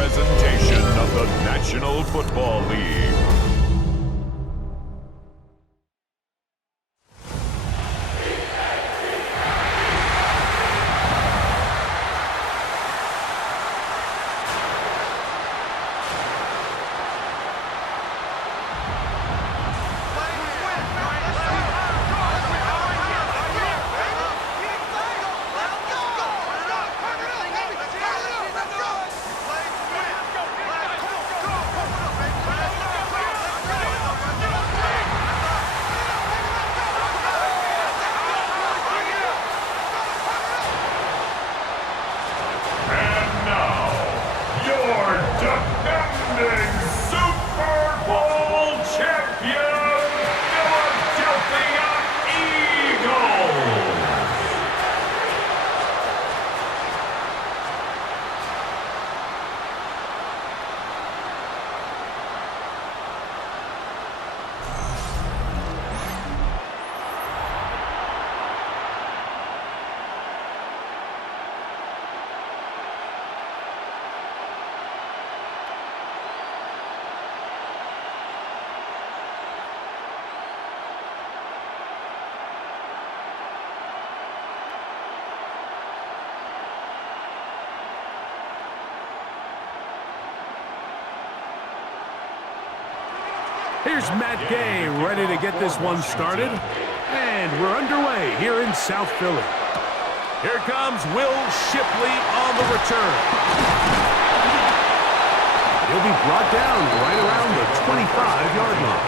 presentation of the National Football League. Here's Matt Gay ready to get this one started. And we're underway here in South Philly. Here comes Will Shipley on the return. He'll be brought down right around the 25-yard line.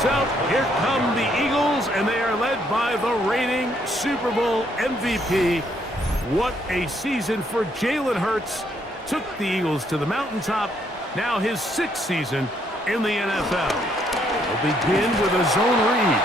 So here come the Eagles, and they are led by the reigning Super Bowl MVP. What a season for Jalen Hurts. Took the Eagles to the mountaintop. Now his 6th season in the NFL. We'll begin with a zone read.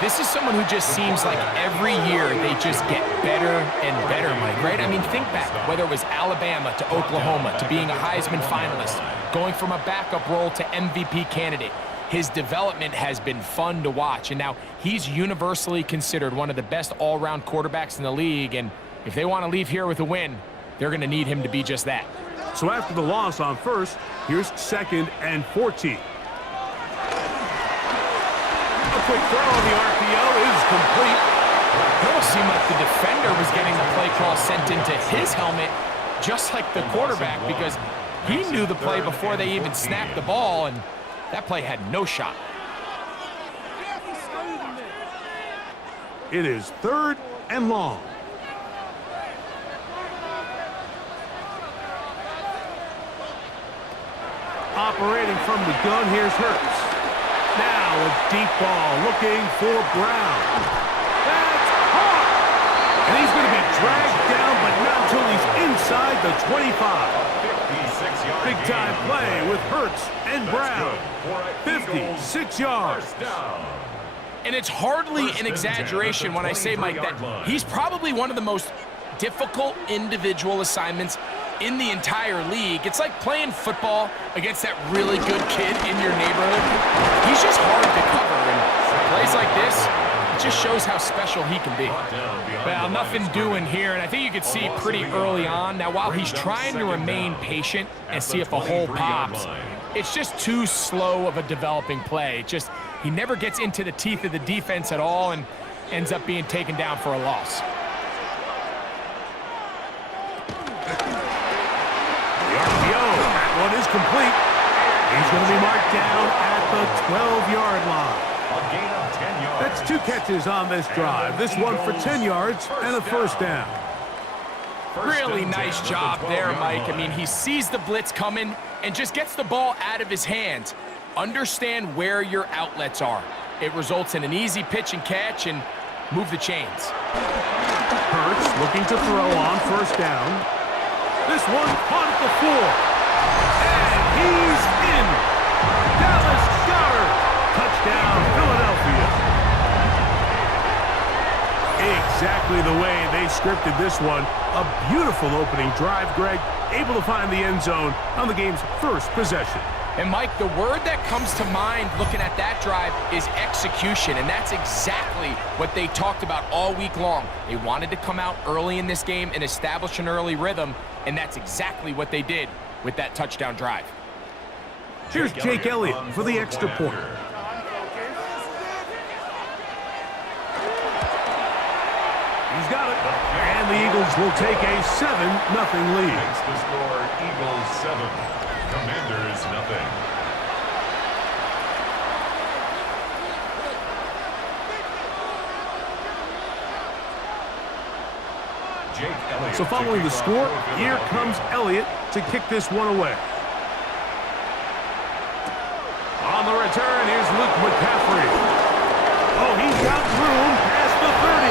This is someone who just seems like every year they just get better and better, Mike, right? I mean, think back, whether it was Alabama to Oklahoma to being a Heisman finalist, going from a backup role to MVP candidate. His development has been fun to watch, and now he's universally considered one of the best all-around quarterbacks in the league, and if they want to leave here with a win, they're going to need him to be just that. So after the loss on first, here's 2nd and 14. A quick throw on the RPO is complete. It almost seemed like the defender was getting the play call sent into his helmet, just like the quarterback, because he knew the play before they even snapped the ball, and that play had no shot. It is 3rd and long. Operating from the gun, here's Hurts. Now a deep ball looking for Brown. That's caught! And he's going to be dragged down, but not until he's inside the 25. Big-time play with Hurts and Brown. 56 yards. And it's hardly an exaggeration when I say, Mike, that he's probably one of the most difficult individual assignments in the entire league. It's like playing football against that really good kid in your neighborhood. He's just hard to cover, and plays like this, it just shows how special he can be. Well, nothing doing here, and I think you could see pretty early on. Now, while he's trying to remain patient and see if a hole pops, it's just too slow of a developing play. He never gets into the teeth of the defense at all and ends up being taken down for a loss. One is complete. He's going to be marked down at the 12-yard line. A gain of 10 yards. That's 2 catches on this drive. This one for 10 yards and a first down. Really nice job there, Mike. I mean, he sees the blitz coming and just gets the ball out of his hands. Understand where your outlets are. It results in an easy pitch and catch and move the chains. Hurts looking to throw on first down. This one caught at the 4. And he's in. Dallas Goedert. Touchdown, Philadelphia. Exactly the way they scripted this one. A beautiful opening drive, Greg. Able to find the end zone on the game's first possession. And, Mike, the word that comes to mind looking at that drive is execution, and that's exactly what they talked about all week long. They wanted to come out early in this game and establish an early rhythm, and that's exactly what they did. with that touchdown drive. Here's Jake Elliott for the extra point. He's got it. And the Eagles will take a 7-0 lead. Makes the score Eagles 7, Commanders nothing. So following the score, here comes Elliott to kick this one away. On the return, here's Luke McCaffrey. Oh, he's got room past the 30.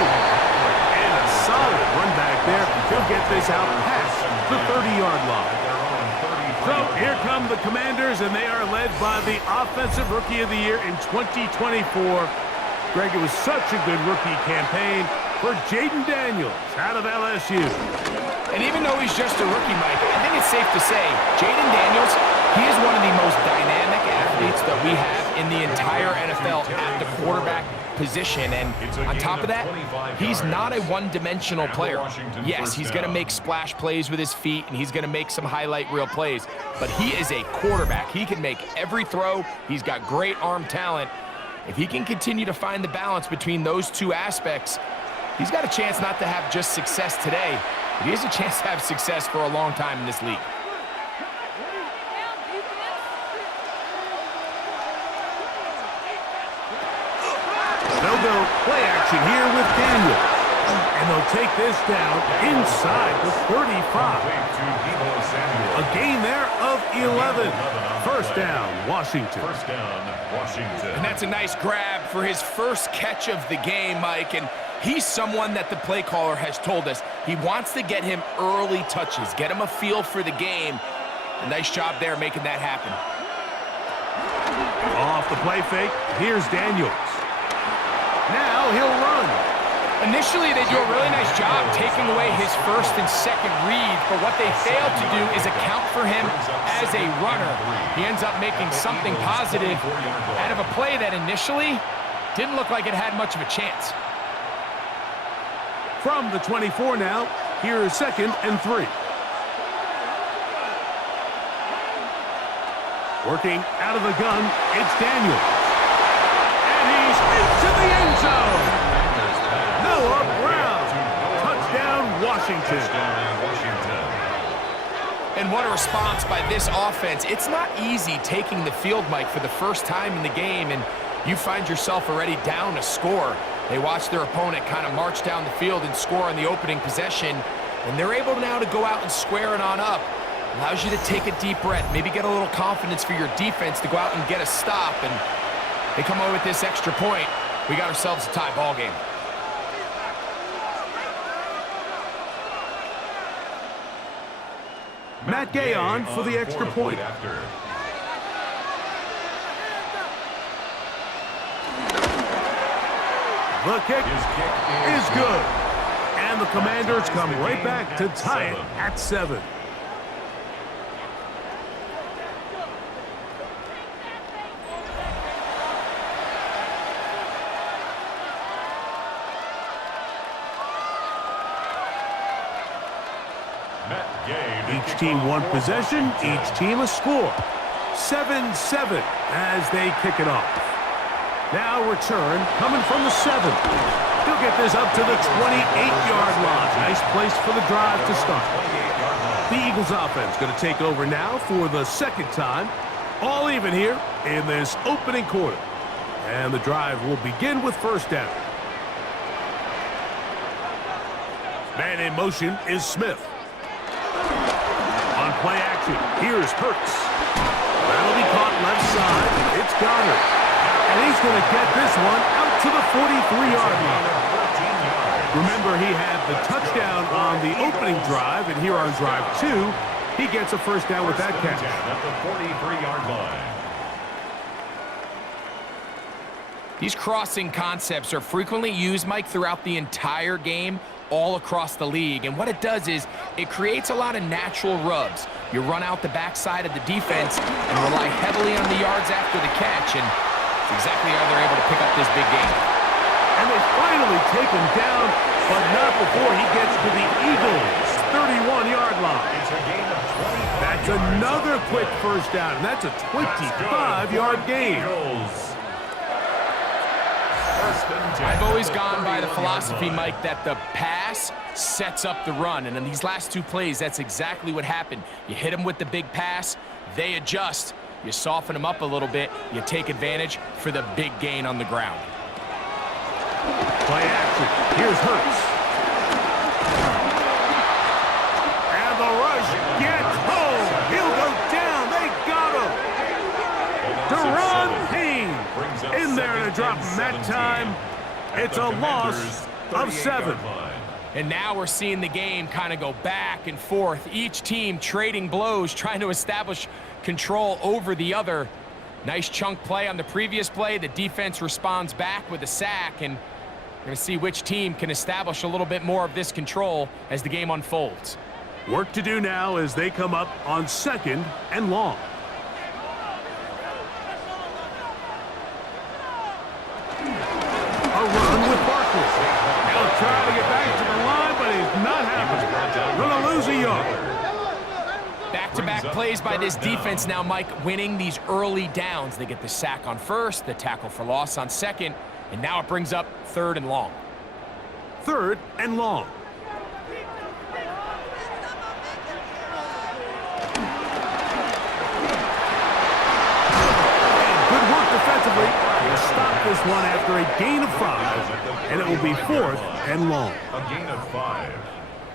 And a solid run back there. He'll get this out past the 30-yard line. So here come the Commanders, and they are led by the Offensive Rookie of the Year in 2024. Greg, it was such a good rookie campaign for Jaden Daniels out of LSU. And even though he's just a rookie, Mike, I think it's safe to say Jaden Daniels, he is one of the most dynamic athletes that we have in the entire NFL at the quarterback position. And on top of that, he's not a one-dimensional player. Yes, he's going to make splash plays with his feet, and he's going to make some highlight reel plays. But he is a quarterback. He can make every throw. He's got great arm talent. If he can continue to find the balance between those two aspects, he's got a chance not to have just success today, but he has a chance to have success for a long time in this league. They'll go play action here with Daniels. And they'll take this down inside the 35. A gain there of 11. First down, Washington. And that's a nice grab for his first catch of the game, Mike. And he's someone that the play caller has told us he wants to get him early touches, get him a feel for the game. A nice job there making that happen. Off the play fake, here's Daniels. Now he'll run. Initially, they do a really nice job taking away his first and second read, but what they failed to do is account for him as a runner. He ends up making something positive out of a play that initially didn't look like it had much of a chance. From the 24 now, here is 2nd and 3. Working out of the gun, it's Daniels. And he's into the end zone. Noah Brown. Touchdown, Washington. And what a response by this offense. It's not easy taking the field, Mike, for the first time in the game, and you find yourself already down a score. They watch their opponent kind of march down the field and score on the opening possession, and they're able now to go out and square it on up. Allows you to take a deep breath, maybe get a little confidence for your defense to go out and get a stop, and they come away with this extra point. We got ourselves a tie ball game. Matt Gay on for the extra point. The kick is good. And the Commanders come right back to tie it at 7. Each team one possession, each team a score. 7-7 as they kick it off. Now return coming from the 7. He'll get this up to the 28-yard line. Nice place for the drive to start. The Eagles offense going to take over now for the second time. All even here in this opening quarter. And the drive will begin with first down. Man in motion is Smith. On play action, here's Hurts. That'll be caught left side. It's Goddard. And he's going to get this one out to the 43-yard line. Remember, he had the touchdown on the opening drive, and here on drive 2, he gets a first down with that catch. At the 43-yard line. These crossing concepts are frequently used, Mike, throughout the entire game, all across the league. And what it does is it creates a lot of natural rubs. You run out the backside of the defense and rely heavily on the yards after the catch, and it's exactly how they're able to pick up this big game. And they finally take him down, but not before he gets to the Eagles' 31-yard line. It's a gain of 25 That's yards. another quick first down, and that's a 25-yard gain. I've always gone by the philosophy, Mike, that the pass sets up the run. And in these last two plays, that's exactly what happened. You hit them with the big pass, they adjust. You soften them up a little bit, you take advantage for the big gain on the ground. Play action. Here's Hurts. And the rush gets home. He'll go down. They got him. Diburon Payne in there to drop him that time. It's a loss of 7. And now we're seeing the game kind of go back and forth. Each team trading blows, trying to establish control over the other. Nice chunk play on the previous play. The defense responds back with a sack, and we're going to see which team can establish a little bit more of this control as the game unfolds. Work to do now as they come up on 2nd and long. A run with Barkley. He'll try to get back to the line, but he's not happening. Going to lose a yard. Back-to-back plays by this defense now, Mike, winning these early downs. They get the sack on first, the tackle for loss on second, and now it brings up 3rd and long. 3rd and long. And good work defensively. He'll stop this one after a gain of 5, and it will be 4th and long. A gain of 5.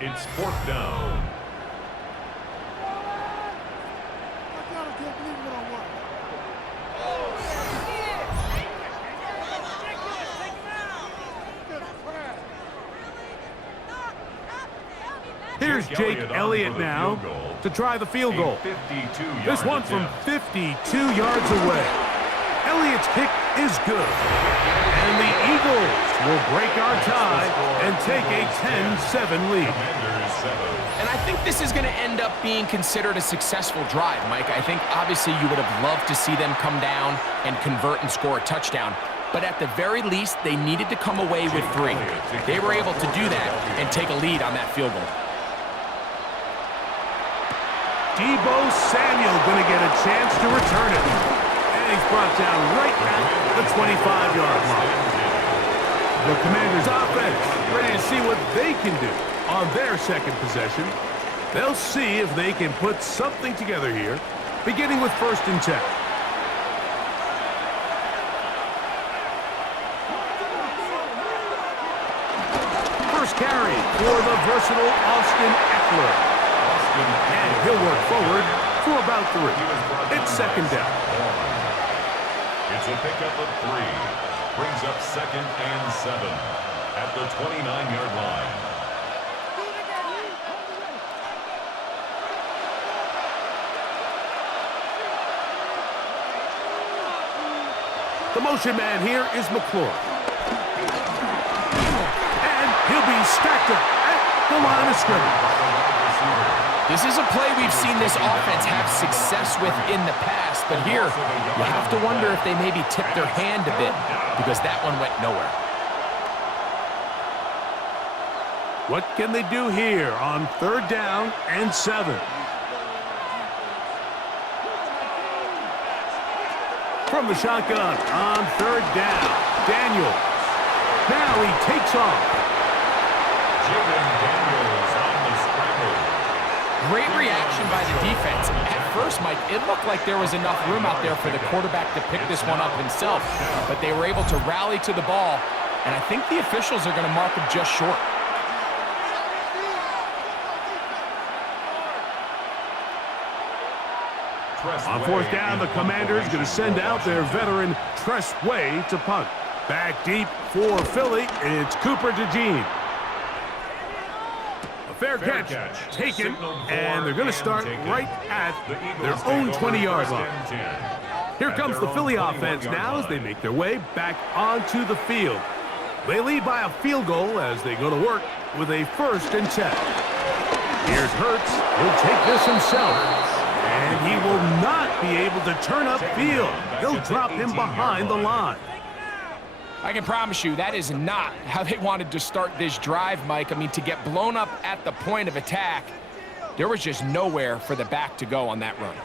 It's 4th down. Here's Jake Elliott now to try the field goal. This one from 52 yards away. Elliott's kick is good. And the Eagles will break our tie and take a 10-7 lead. And I think this is going to end up being considered a successful drive, Mike. I think obviously you would have loved to see them come down and convert and score a touchdown. But at the very least, they needed to come away with 3. They were able to do that and take a lead on that field goal. Deebo Samuel going to get a chance to return it. And he's brought down right at the 25-yard line. The Commanders' offense ready to see what they can do on their 2nd possession. They'll see if they can put something together here, beginning with 1st and 10. First carry for the versatile Austin Eckler. And he'll work forward for about 3. It's 2nd down. It's a pickup of 3. Brings up 2nd and 7 at the 29-yard line. The motion man here is McClure. And he'll be stacked up at the line of scrimmage. This is a play we've seen this offense have success with in the past, but here you have to wonder if they maybe tipped their hand a bit because that one went nowhere. What can they do here on 3rd down and 7? From the shotgun on 3rd down, Daniels. Now he takes off. Great reaction by the defense. At first, Mike, it looked like there was enough room out there for the quarterback to pick this one up himself, but they were able to rally to the ball, and I think the officials are going to mark him just short. On 4th down, the Commanders going to send out their veteran Tress Way to punt. Back deep for Philly, it's Cooper DeJean. Fair catch taken, and they're going to start right at their own 20-yard line. Here comes the Philly offense now as they make their way back onto the field. They lead by a field goal as they go to work with a 1st and 10. Here's Hurts. He'll take this himself, and he will not be able to turn upfield. They'll drop him behind the line. I can promise you that is not how they wanted to start this drive, Mike. I mean, to get blown up at the point of attack, there was just nowhere for the back to go on that run.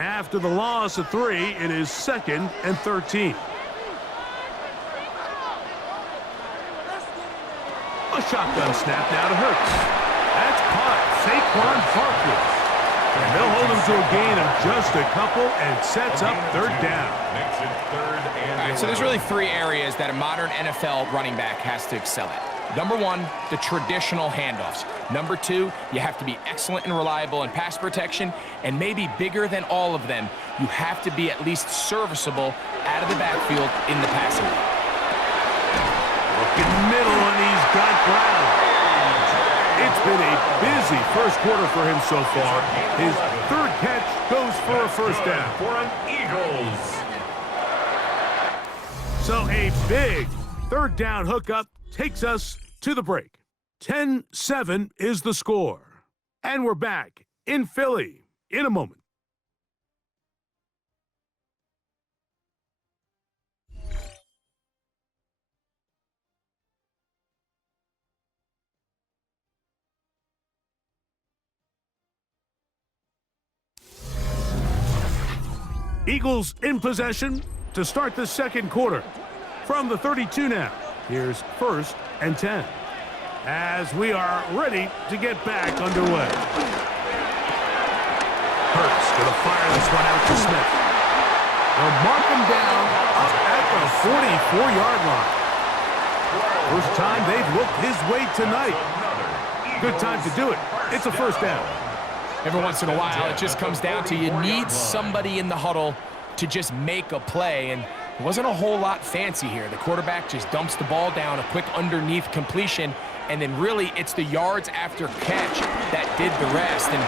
After the loss of 3, it is 2nd and 13. A shotgun snap now to Hurts. That's caught. Saquon Barkley. And they'll hold him to a gain of just a couple and sets up 3rd down. Makes it 3rd and All right, so there's really 3 areas that a modern NFL running back has to excel at. Number 1, the traditional handoffs. Number 2, you have to be excellent and reliable in pass protection. And maybe bigger than all of them, you have to be at least serviceable out of the backfield in the passing game. Looking middle, and he's got Brown. It's been a busy first quarter for him so far. His 3rd catch goes for a 1st down. For an Eagles. So a big 3rd down hookup takes us to the break. 10-7 is the score. And we're back in Philly in a moment. Eagles in possession to start the 2nd quarter. From the 32 now, here's 1st and 10. As we are ready to get back underway. Hurts going to fire this one out to Smith. They'll mark him down up at the 44-yard line. First time they've looked his way tonight. Good time to do it. It's a 1st down. Every once in a while, it just comes down to you need somebody in the huddle to just make a play, and it wasn't a whole lot fancy here. The quarterback just dumps the ball down, a quick underneath completion, and then really it's the yards after catch that did the rest, and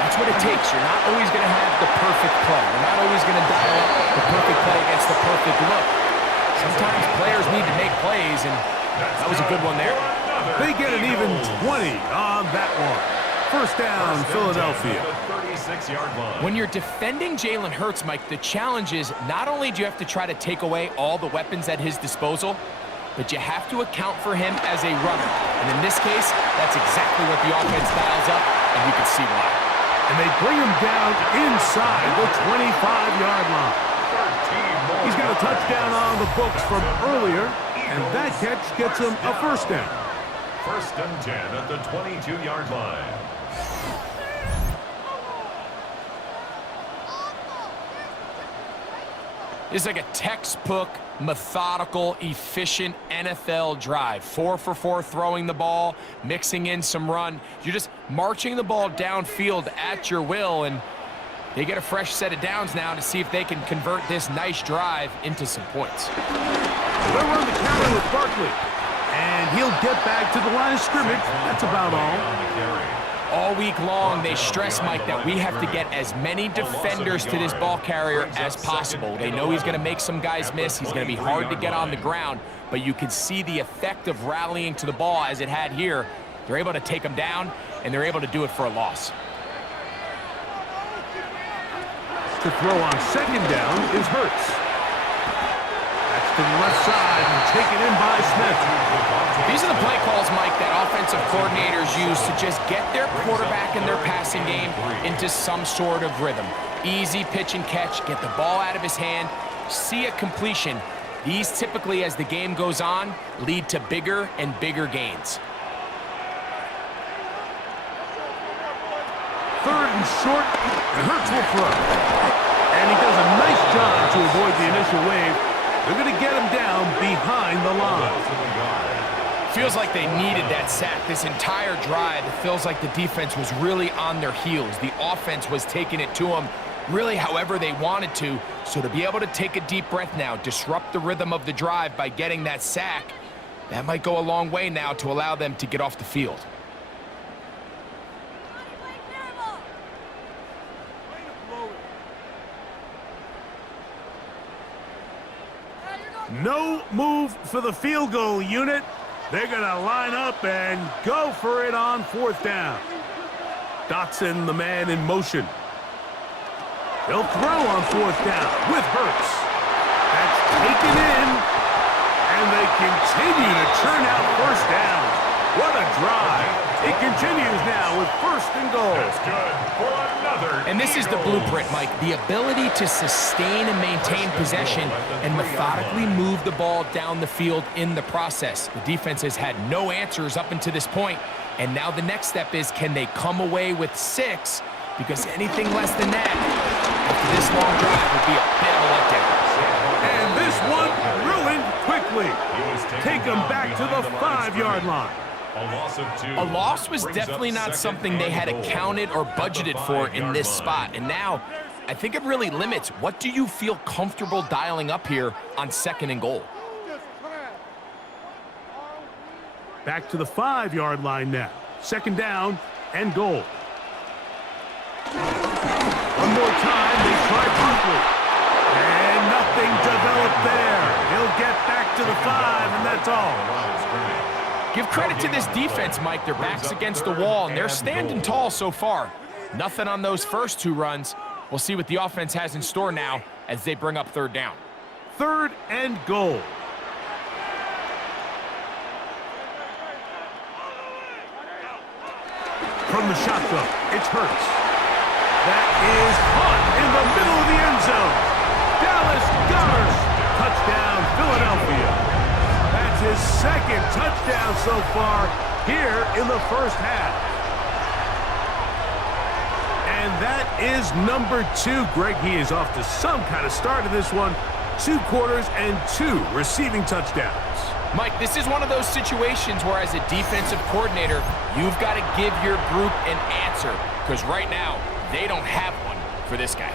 that's what it takes. You're not always going to have the perfect play. You're not always going to dial up the perfect play against the perfect look. Sometimes players need to make plays, and that was a good one there. They get an even 20 on that one. 1st down, Philadelphia. When you're defending Jalen Hurts, Mike, the challenge is not only do you have to try to take away all the weapons at his disposal, but you have to account for him as a runner. And in this case, that's exactly what the offense dials up, and you can see why. And they bring him down inside the 25-yard line. He's got a touchdown on the books from earlier, and that catch gets him a 1st down. 1st and 10 at the 22-yard line. It's like a textbook, methodical, efficient NFL drive. 4 for 4 throwing the ball, mixing in some run. You're just marching the ball downfield at your will, and they get a fresh set of downs now to see if they can convert this nice drive into some points. They'll run the counter with Barkley, and he'll get back to the line of scrimmage. That's about all. All week long, they stress, Mike, that we have to get as many defenders to this ball carrier as possible. They know he's going to make some guys miss. He's going to be hard to get on the ground, but you can see the effect of rallying to the ball as it had here. They're able to take him down, and they're able to do it for a loss. To throw on 2nd down is Hurts. That's to the left side and taken in by Smith. These are the play calls, Mike, that offensive coordinators use to just get their quarterback and their passing game into some sort of rhythm. Easy pitch and catch, get the ball out of his hand, see a completion. These typically, as the game goes on, lead to bigger and bigger gains. 3rd and short, and Hurts will throw. And he does a nice job to avoid the initial wave. They're going to get him down behind the line. Feels like they needed that sack. This entire drive, it feels like the defense was really on their heels. The offense was taking it to them really however they wanted to. So to be able to take a deep breath now, disrupt the rhythm of the drive by getting that sack, that might go a long way now to allow them to get off the field. No move for the field goal unit. They're going to line up and go for it on 4th down. Dotson, the man in motion. He'll throw on 4th down with Hurts. That's taken in, and they continue to churn out 1st downs. What a drive. It continues now with 1st and goal. That's good for another. And this is the blueprint, Mike. The ability to sustain and maintain possession and methodically move the ball down the field in the process. The defense has had no answers up until this point, and now the next step is, can they come away with 6? Because anything less than that, after this long drive, would be a bit of a letdown. And this one ruined quickly. Take them back to the 5-yard line. A loss of 2. A loss was definitely not something they had accounted or budgeted for in this spot. And now, I think it really limits, what do you feel comfortable dialing up here on 2nd and goal? Back to the 5-yard line now. 2nd down and goal. One more time, they try quickly. And nothing developed there. He'll get back to the 5, and that's all. Give credit to this defense, Mike. Their back's against the wall, and they're standing tall so far. Nothing on those first 2 runs. We'll see what the offense has in store now as they bring up 3rd down. 3rd and goal. From the shotgun, it's Hurts. That is caught in the middle of the end zone. Dallas Goddard. Touchdown, Philadelphia. That's his 2nd touchdown so far here in the 1st half. And that is number 2. Greg, he is off to some kind of start in this one. 2 quarters and 2 receiving touchdowns. Mike, this is one of those situations where as a defensive coordinator, you've got to give your group an answer. Because right now, they don't have one for this guy.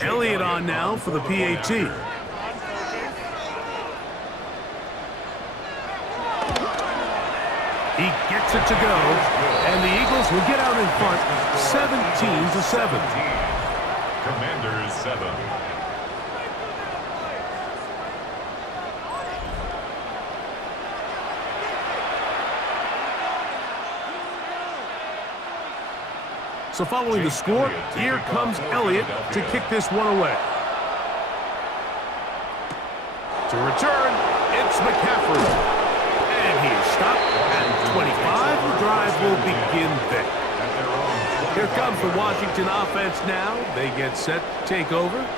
Elliott on now for the PAT. He gets it to go, and the Eagles will get out in front, 17-7. Commanders 7. So following the score, here comes Elliott to kick this one away. To return, it's McCaffrey. And he is stopped at 25. The drive will begin there. Here comes the Washington offense now. They get set to take over.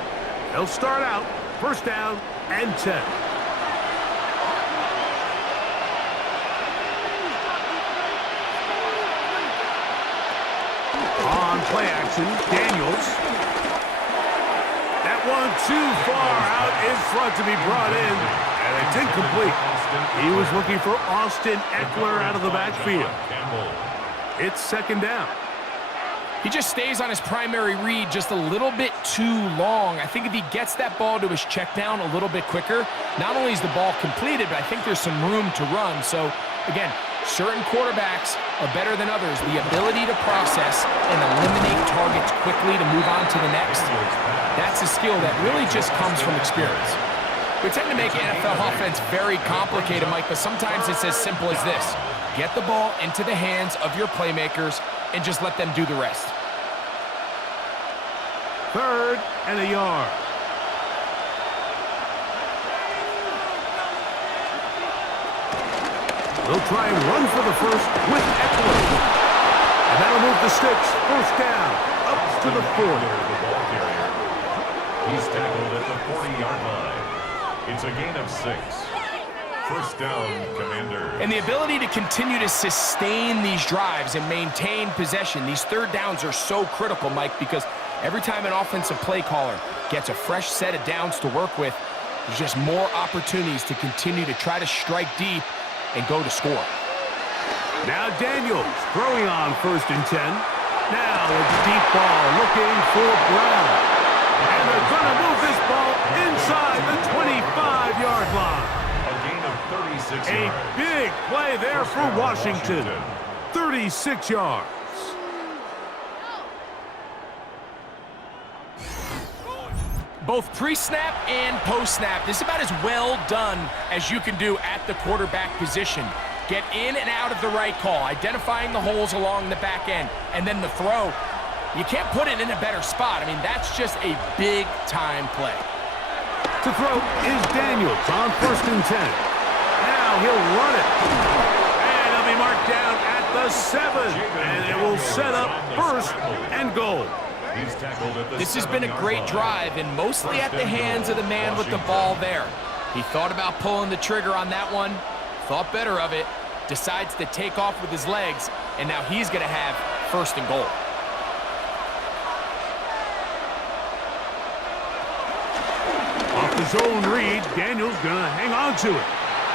They'll start out 1st down and 10. On play action, Daniels. That one too far out in front to be brought in, and it's incomplete. He was looking for Austin Eckler out of the backfield. It's 2nd down. He just stays on his primary read just a little bit too long. I think if he gets that ball to his check down a little bit quicker, not only is the ball completed, but I think there's some room to run. So, again, certain quarterbacks are better than others. The ability to process and eliminate targets quickly to move on to the next, that's a skill that really just comes from experience. We tend to make NFL offense very complicated, Mike, but sometimes it's as simple as this. Get the ball into the hands of your playmakers and just let them do the rest. 3rd and a yard. They'll try and run for the 1st with Eckler. And that'll move the sticks. 1st down, up to the 40. He's tackled at the 40-yard line. It's a gain of 6. 1st down, Commanders. And the ability to continue to sustain these drives and maintain possession, these 3rd downs are so critical, Mike, because every time an offensive play caller gets a fresh set of downs to work with, there's just more opportunities to continue to try to strike deep and go to score. Now Daniels throwing on 1st and 10. Now a deep ball looking for Brown. And they're going to move this ball inside the 25-yard line. A gain of 36 A yards. big play there for Washington. 36 yards. Both pre-snap and post-snap, this is about as well done as you can do at the quarterback position. Get in and out of the right call, identifying the holes along the back end. And then the throw, you can't put it in a better spot. I mean, that's just a big-time play. To throw is Daniels on 1st and 10. Now he'll run it. And he'll be marked down at the 7. And it will set up 1st and goal. This has been a great drive, and mostly at the hands of the man with the ball there. He thought about pulling the trigger on that one, thought better of it, decides to take off with his legs, and now he's going to have 1st and goal. Off the zone read, Daniels going to hang on to it.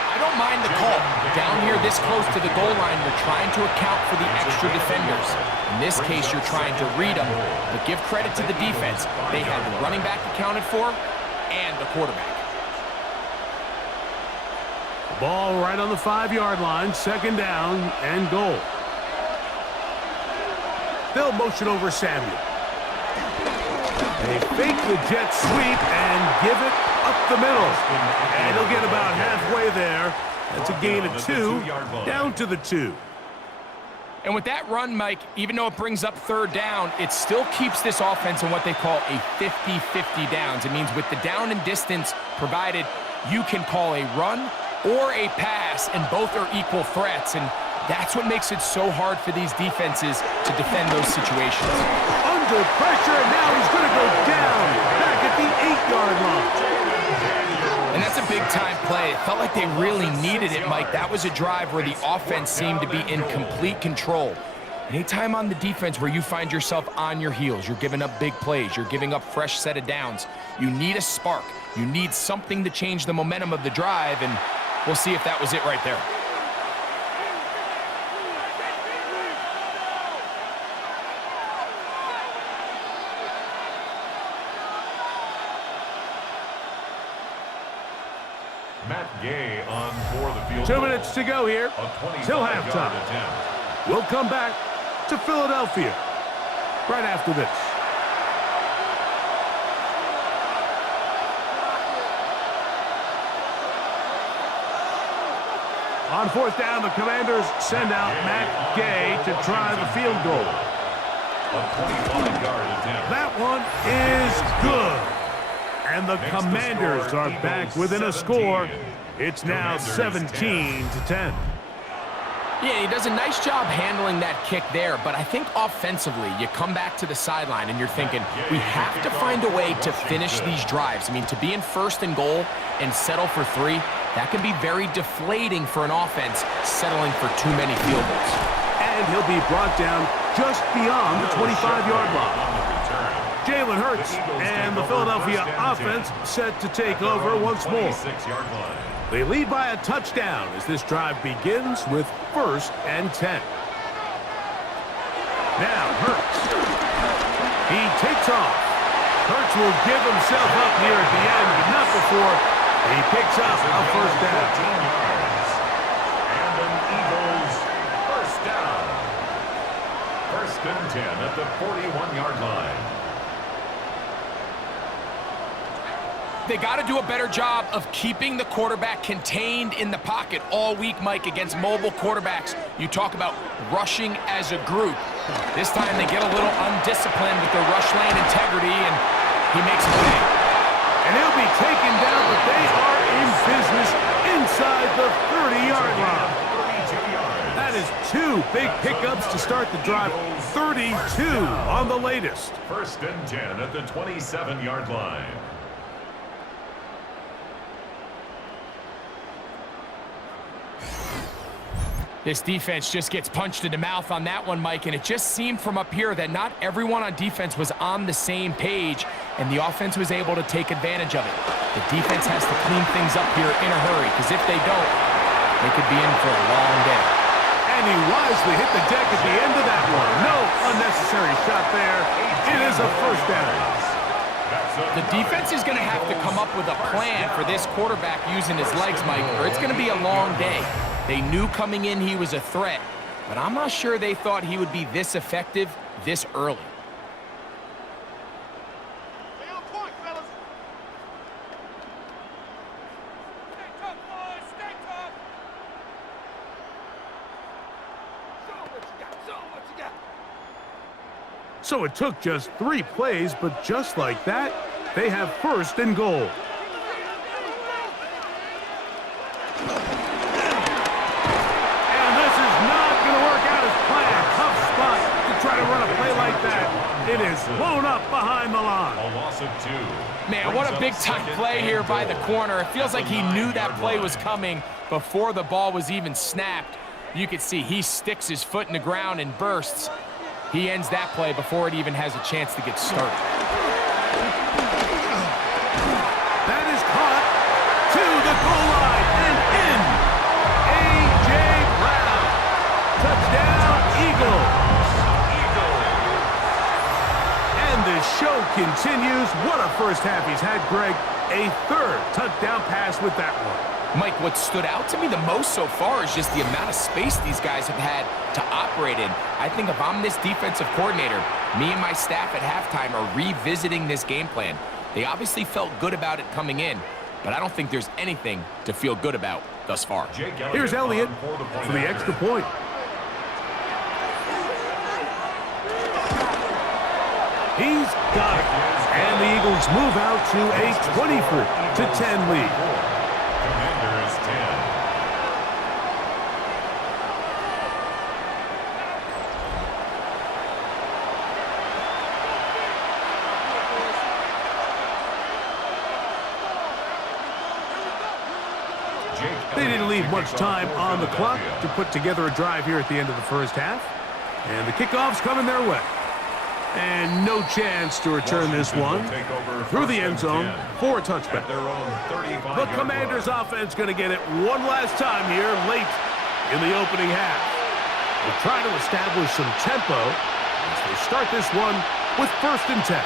I don't mind the call. Down here this close to the goal line, you're trying to account for the extra defenders. In this case, you're trying to read them, but give credit to the defense. They had the running back accounted for and the quarterback. Ball right on the 5-yard line, 2nd down and goal. They'll motion over Samuel. They fake the jet sweep and give it up the middle. And he'll get about halfway there. That's a gain of 2, down to the 2. And with that run, Mike, even though it brings up 3rd down, it still keeps this offense in what they call a 50-50 downs. It means with the down and distance provided, you can call a run or a pass, and both are equal threats. And that's what makes it so hard for these defenses to defend those situations. Under pressure, and now he's going to go down back at the 8-yard line. And that's a big-time play. It felt like they really needed it, Mike. That was a drive where the offense seemed to be in complete control. Anytime on the defense where you find yourself on your heels, you're giving up big plays, you're giving up fresh set of downs, you need a spark. You need something to change the momentum of the drive, and we'll see if that was it right there. On for the field 2 minutes to go here till halftime. We'll come back to Philadelphia right after this. On 4th down, the Commanders send out Matt Gay to try the field goal. A 25-yard attempt. That one is good. And the Commanders are back within a score. It's now 17-10. Yeah, he does a nice job handling that kick there, but I think offensively, you come back to the sideline and you're thinking, we have to find a way to finish these drives. I mean, to be in 1st and goal and settle for 3, that can be very deflating for an offense settling for too many field goals. And he'll be brought down just beyond the 25-yard line. Jalen Hurts and the Philadelphia offense set to take over once more. They lead by a touchdown as this drive begins with 1st and 10. Now Hurts. He takes off. Hurts will give himself up here at the end, but not before he picks up a 1st down. And an Eagles 1st down. 1st and 10 at the 41-yard line. They got to do a better job of keeping the quarterback contained in the pocket all week, Mike, against mobile quarterbacks. You talk about rushing as a group. This time they get a little undisciplined with their rush lane integrity, and he makes a play. And he'll be taken down, but they are in business inside the 30-yard line. That is 2 big pickups to start the drive. 32 on the latest. 1st and 10 at the 27-yard line. This defense just gets punched in the mouth on that one, Mike, and it just seemed from up here that not everyone on defense was on the same page, and the offense was able to take advantage of it. The defense has to clean things up here in a hurry, because if they don't, they could be in for a long day. And he wisely hit the deck at the end of that one. No unnecessary shot there. It is a 1st down. The defense is going to have to come up with a plan for this quarterback using his legs, Mike, or it's going to be a long day. They knew coming in he was a threat, but I'm not sure they thought he would be this effective this early. Stay on point, fellas. Stay tough, boys. Stay tough. So it took just 3 plays, but just like that, they have first and goal. And this is not going to work out as planned. Tough spot to try to run a play like that. It is blown up behind the line. A loss of 2. Man, what a big-time play here by the corner. It feels like he knew that play was coming before the ball was even snapped. You can see he sticks his foot in the ground and bursts. He ends that play before it even has a chance to get started. That is caught to the goal line and in. A.J. Brown. Touchdown, Eagles. And the show continues. What a first half he's had, Greg. A 3rd touchdown pass with that one. Mike, what stood out to me the most so far is just the amount of space these guys have had to operate in. I think if I'm this defensive coordinator, me and my staff at halftime are revisiting this game plan. They obviously felt good about it coming in, but I don't think there's anything to feel good about thus far. Here's Elliott for the extra point. He's got it. And the Eagles move out to a 24-10 lead. Commanders 10. They didn't leave much time on the clock to put together a drive here at the end of the first half. And the kickoff's coming their way. And no chance to return this one through the end zone for a touchback. The Commanders' offense going to get it one last time here late in the opening half. They'll try to establish some tempo as they start this one with 1st and 10.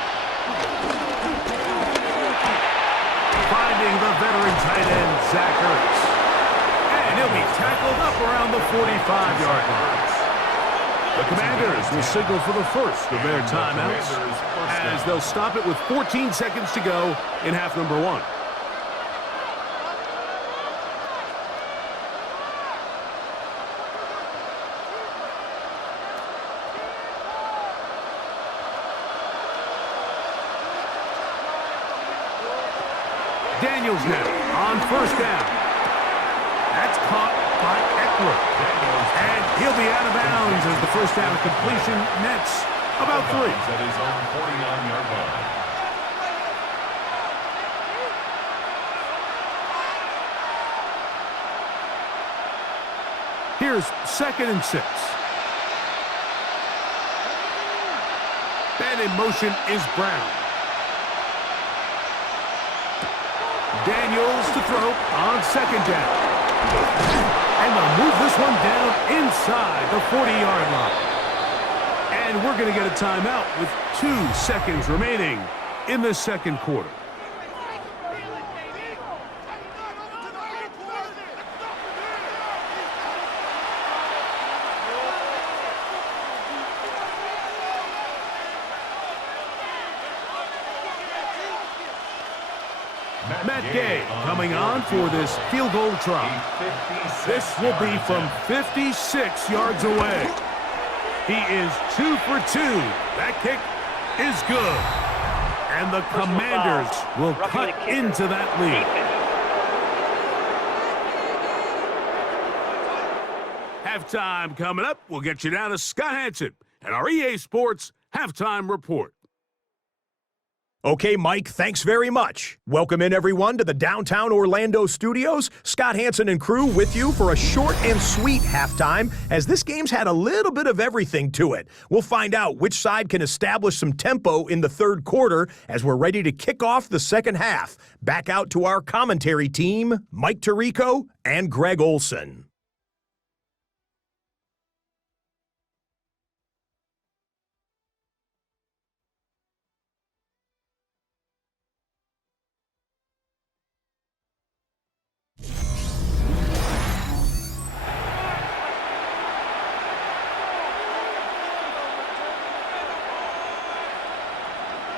Finding the veteran tight end, Zach Ertz. And he'll be tackled up around the 45-yard line. The Commanders will signal for the first of their timeouts as they'll stop it with 14 seconds to go in half number 1. Daniels now on 1st down. That's caught by Eckler. And he'll be out of bounds as the first down completion nets about 3. At his own 49-yard line. Here's 2nd and 6. And in motion is Brown. Daniels to throw on 2nd down. And they'll move this one down inside the 40-yard line. And we're going to get a timeout with 2 seconds remaining in the 2nd quarter. Matt Gay coming on for this field goal try. This will be from 56 yards away. He is 2 for 2. That kick is good. And the Commanders will cut into that lead. Halftime coming up. We'll get you down to Scott Hansen and our EA Sports Halftime Report. Okay, Mike, thanks very much. Welcome in, everyone, to the downtown Orlando studios. Scott Hansen and crew with you for a short and sweet halftime, as this game's had a little bit of everything to it. We'll find out which side can establish some tempo in the 3rd quarter as we're ready to kick off the 2nd half. Back out to our commentary team, Mike Tirico and Greg Olson.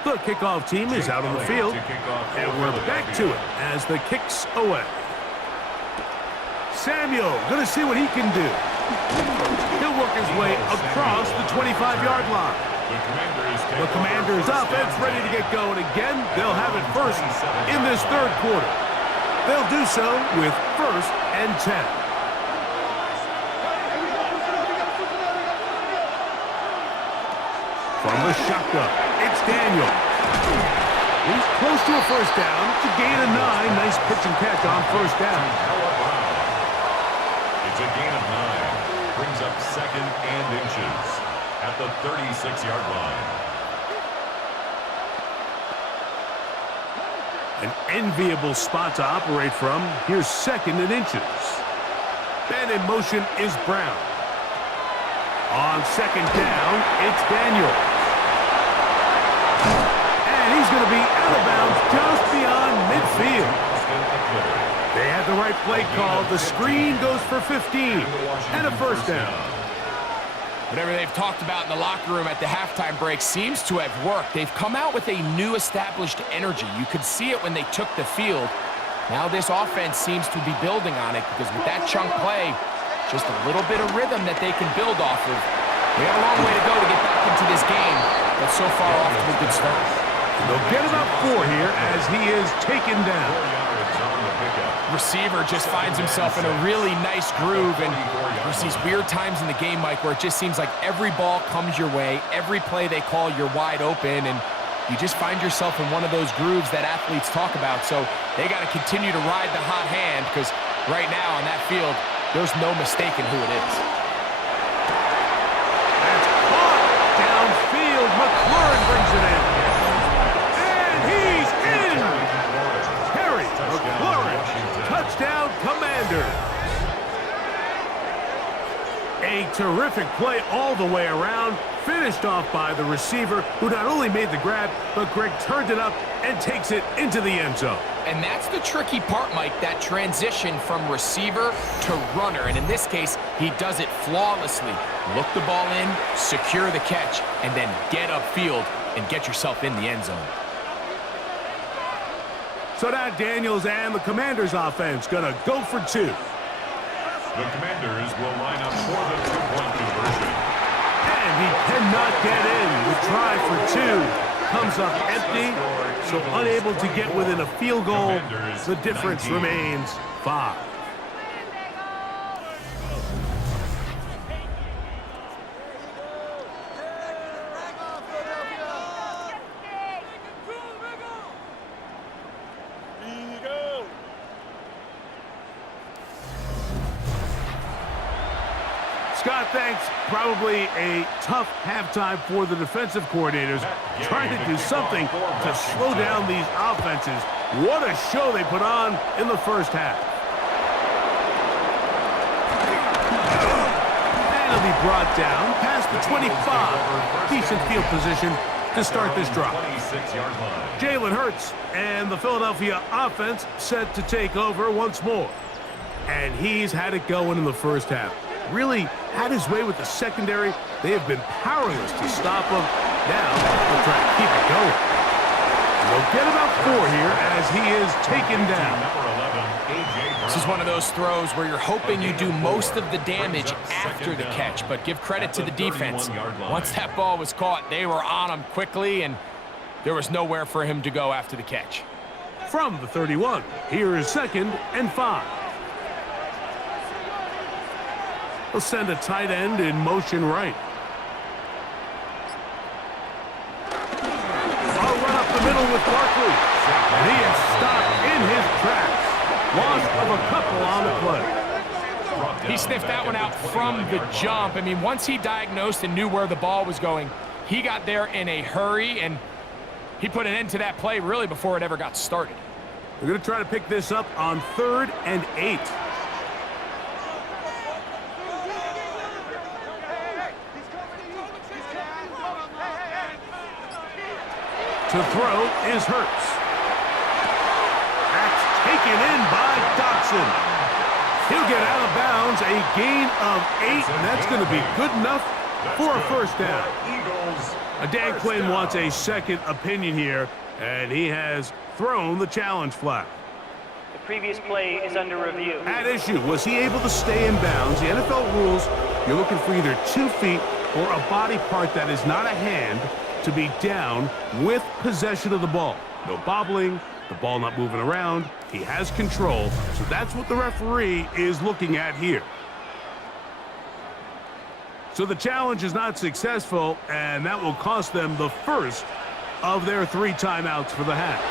The kickoff team is out on the field, and we're back to it as the kick's away. Samuel going to see what he can do. He'll work his way across the 25-yard line. The Commanders' offense ready to get going again. They'll have it first in this third quarter. They'll do so with 1st and 10. From the shotgun, it's Daniel. He's close to a first down to gain a 9. Nice pitch and catch on first down. It's a gain of 9. Brings up 2nd and inches at the 36-yard line. An enviable spot to operate from. Here's 2nd and inches. Then in motion is Brown. On 2nd down, it's Daniel. And he's going to be out of bounds just beyond midfield. They had the right play call. The screen goes for 15 and a first down. Whatever they've talked about in the locker room at the halftime break seems to have worked. They've come out with a new established energy. You could see it when they took the field. Now this offense seems to be building on it because with that chunk play, just a little bit of rhythm that they can build off of. They got a long way to go to get back into this game, but so far off to a good start. They'll get about 4 here as he is taken down. Receiver just finds himself in a really nice groove, and there's these weird times in the game, Mike, where it just seems like every ball comes your way, every play they call, you're wide open, and you just find yourself in one of those grooves that athletes talk about. So they got to continue to ride the hot hand because right now on that field, there's no mistaking who it is. That's caught downfield. McLaurin brings it in. And he's in. Terry McLaurin. Touchdown, Commander. A terrific play all the way around. Finished off by the receiver, who not only made the grab, but Greg turned it up and takes it into the end zone. And that's the tricky part, Mike, that transition from receiver to runner. And in this case, he does it flawlessly. Look the ball in, secure the catch, and then get upfield and get yourself in the end zone. So now Daniels and the Commanders offense gonna go for 2. The Commanders will line up for the 2-point conversion. And he cannot get in. The try for 2 comes up empty, so unable to get within a field goal. The difference remains 5. Scott, thanks. Probably a tough halftime for the defensive coordinators, trying to do something to slow down these offenses. What a show they put on in the first half. And he'll be brought down past the 25. Decent field position to start this drive. Jalen Hurts and the Philadelphia offense set to take over once more. And he's had it going in the first half. Really had his way with the secondary. They have been powerless to stop him. Now they'll try to keep it going. And they'll get about 4 here as he is taken down. This is one of those throws where you're hoping you do most of the damage after the catch, but give credit to the defense. Once that ball was caught, they were on him quickly, and there was nowhere for him to go after the catch. From the 31, here is 2nd and 5. He'll send a tight end in motion right. I'll run up the middle with Barkley. And he is stopped in his tracks. Loss of a couple on the play. He sniffed that one out from the jump. I mean, once he diagnosed and knew where the ball was going, he got there in a hurry, and he put an end to that play really before it ever got started. We're going to try to pick this up on 3rd and 8. To throw is Hurts. That's taken in by Dotson. He'll get out of bounds, a gain of 8, and that's going to be good enough for a first down. Dan Quinn wants a second opinion here, and he has thrown the challenge flag. The previous play is under review. At issue, was he able to stay in bounds? The NFL rules, you're looking for either 2 feet or a body part that is not a hand to be down with possession of the ball. No bobbling, the ball not moving around. He has control, so that's what the referee is looking at here. So the challenge is not successful, and that will cost them the first of their 3 timeouts for the half.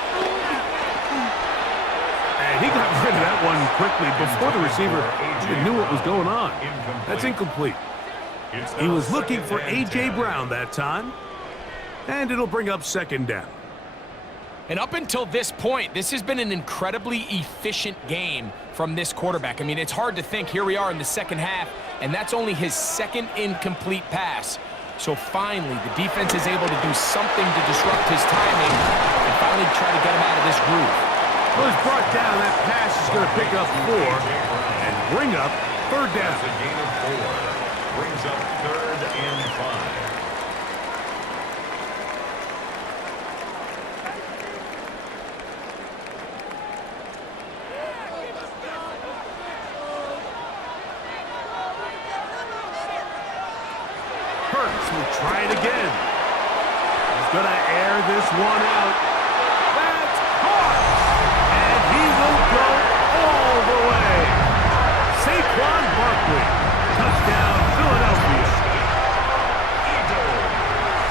And he got rid of that one quickly before the receiver even knew what was going on. That's incomplete. He was looking for A.J. Brown that time, and it'll bring up second down. And up until this point, this has been an incredibly efficient game from this quarterback. I mean, it's hard to think. Here we are in the second half, and that's only his second incomplete pass. So finally, the defense is able to do something to disrupt his timing and finally try to get him out of this groove. Well, he's brought down. That pass is going to pick up 4 and bring up third down. That's a gain of 4. Brings up 3rd and 5. Try it again. He's going to air this one out. That's caught. And he will go all the way. Saquon Barkley. Touchdown, Philadelphia.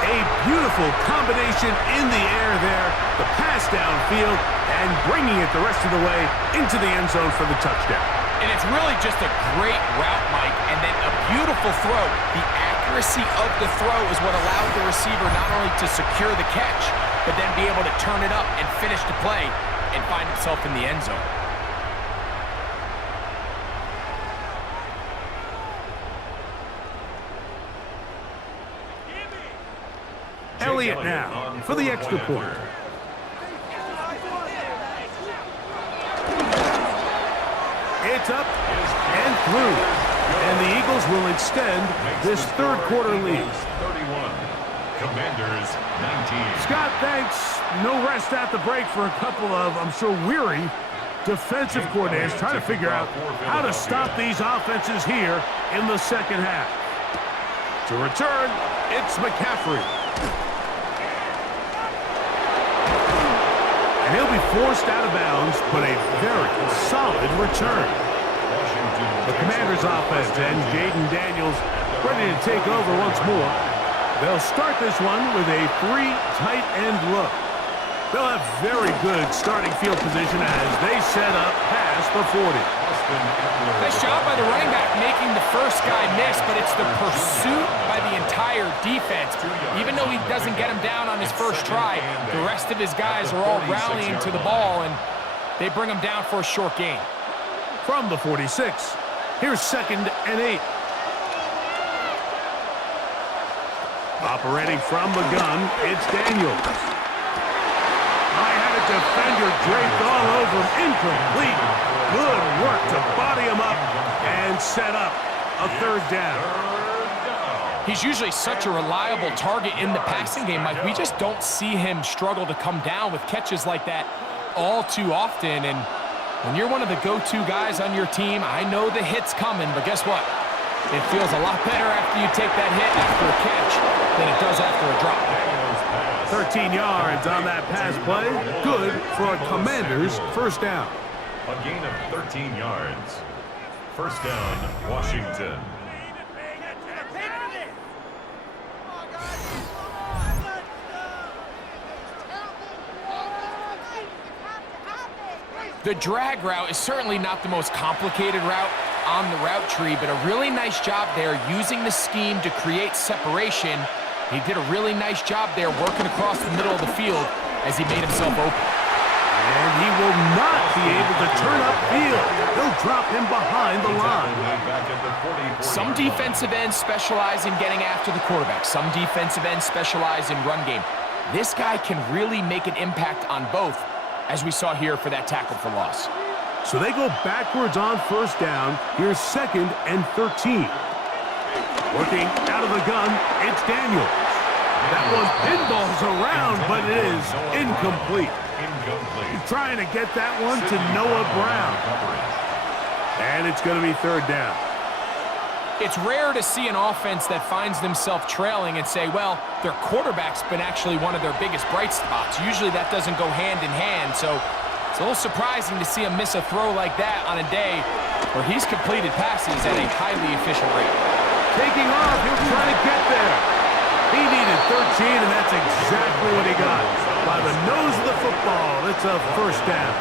A beautiful combination in the air there. The pass downfield and bringing it the rest of the way into the end zone for the touchdown. And it's really just a great route, Mike, and then a beautiful throw. The accuracy of the throw is what allowed the receiver not only to secure the catch, but then be able to turn it up and finish the play and find himself in the end zone. Elliott now for the extra point. It's up and through. And the Eagles will extend this third quarter lead. 31. Commanders 19. Scott, thanks. No rest at the break for a couple of, I'm sure, weary defensive coordinators trying to figure out how to stop these offenses here in the second half. To return, it's McCaffrey. And he'll be forced out of bounds, but a very solid return. The Commanders' offense and Jaden Daniels ready to take over once more. They'll start this one with a 3 tight end look. They'll have very good starting field position as they set up past the 40. Nice job by the running back making the first guy miss, but it's the pursuit by the entire defense. Even though he doesn't get him down on his first try, the rest of his guys are all rallying to the ball, and they bring him down for a short gain. From the 46, here's 2nd and 8. Operating from the gun, it's Daniels. I had a defender draped all over him, incomplete. Good work to body him up and set up a 3rd down. He's usually such a reliable target in the passing game, Mike. We just don't see him struggle to come down with catches like that all too often. And when you're one of the go-to guys on your team, I know the hit's coming, but guess what? It feels a lot better after you take that hit after a catch than it does after a drop. 13 yards on that pass play. Good for a Commanders' first down. A gain of 13 yards. First down, Washington. The drag route is certainly not the most complicated route on the route tree, but a really nice job there using the scheme to create separation. He did a really nice job there working across the middle of the field as he made himself open. And he will not be able to turn upfield. They'll drop him behind the line. Some defensive ends specialize in getting after the quarterback. Some defensive ends specialize in run game. This guy can really make an impact on both, as we saw here for that tackle for loss. So they go backwards on first down. Here's 2nd and 13. Working out of the gun, it's Daniels. That one pinballs around, but it is incomplete. He's trying to get that one to Noah Brown. And it's going to be 3rd down. It's rare to see an offense that finds themselves trailing and say, well, their quarterback's been actually one of their biggest bright spots. Usually that doesn't go hand in hand, so it's a little surprising to see him miss a throw like that on a day where he's completed passes at a highly efficient rate. Taking off, he'll try to get there. He needed 13, and that's exactly what he got. By the nose of the football, it's a first down.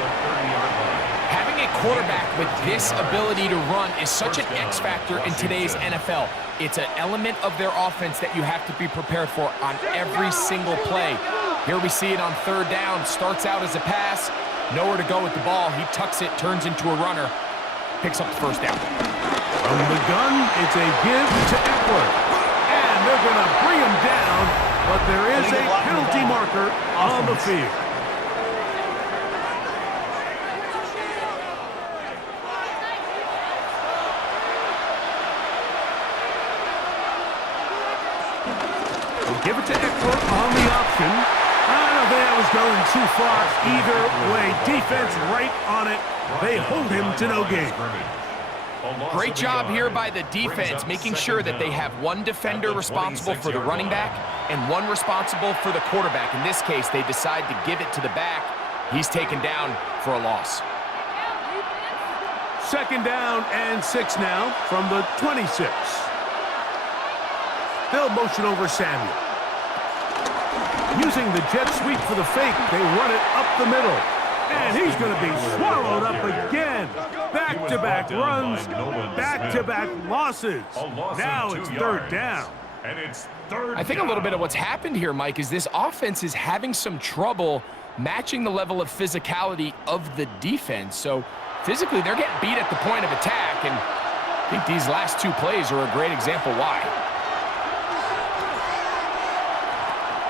Having a quarterback with this ability to run is such an X factor in today's NFL. It's an element of their offense that you have to be prepared for on every single play. Here we see it on third down. Starts out as a pass. Nowhere to go with the ball. He tucks it, turns into a runner. Picks up the first down. From the gun, it's a give to Eckler. And they're going to bring him down, but there is a penalty marker on the field. We'll give it to Eckler on the option. I don't think that was going too far either way. Defense right on it. They hold him to no gain. Great job here by the defense, making sure that they have one defender responsible for the running back and one responsible for the quarterback. In this case, they decide to give it to the back. He's taken down for a loss. Second down and 6 now from the 26. They'll motion over Samuel. Using the jet sweep for the fake, they run it up the middle. And he's going to be swallowed up again. Back-to-back runs, back-to-back losses. Now it's third down. And it's third I think a little bit of what's happened here, Mike, is this offense is having some trouble matching the level of physicality of the defense. So physically, they're getting beat at the point of attack, and I think these last two plays are a great example why.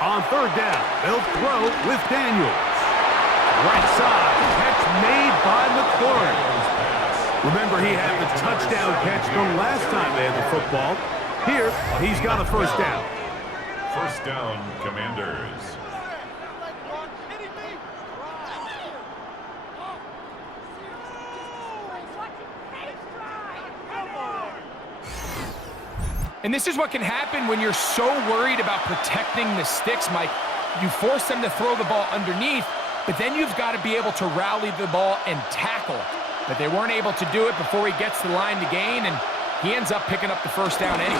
On third down, they'll throw with Daniels. Right side, catch made by McLaurin. Remember, he had the touchdown catch from last time they had the football. Here, he's got a first down. First down, Commanders. And this is what can happen when you're so worried about protecting the sticks, Mike. You force them to throw the ball underneath, but then you've got to be able to rally the ball and tackle. But they weren't able to do it before he gets the line to gain, and he ends up picking up the first down anyway.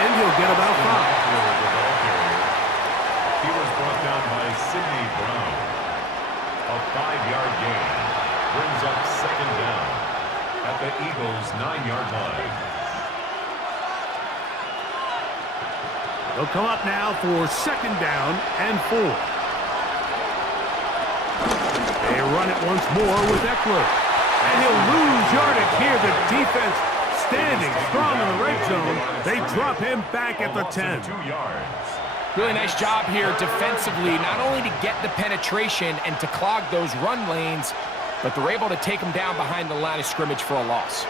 And he'll get about 5. He was brought down by Sidney Brown. A 5-yard gain brings up second down at the Eagles' 9-yard line. They'll come up now for second down and 4. They run it once more with Eckler. And he'll lose yardage here. The defense standing strong in the red zone. They drop him back at the 10. 2 yards. Really nice job here defensively, not only to get the penetration and to clog those run lanes, but they're able to take him down behind the line of scrimmage for a loss.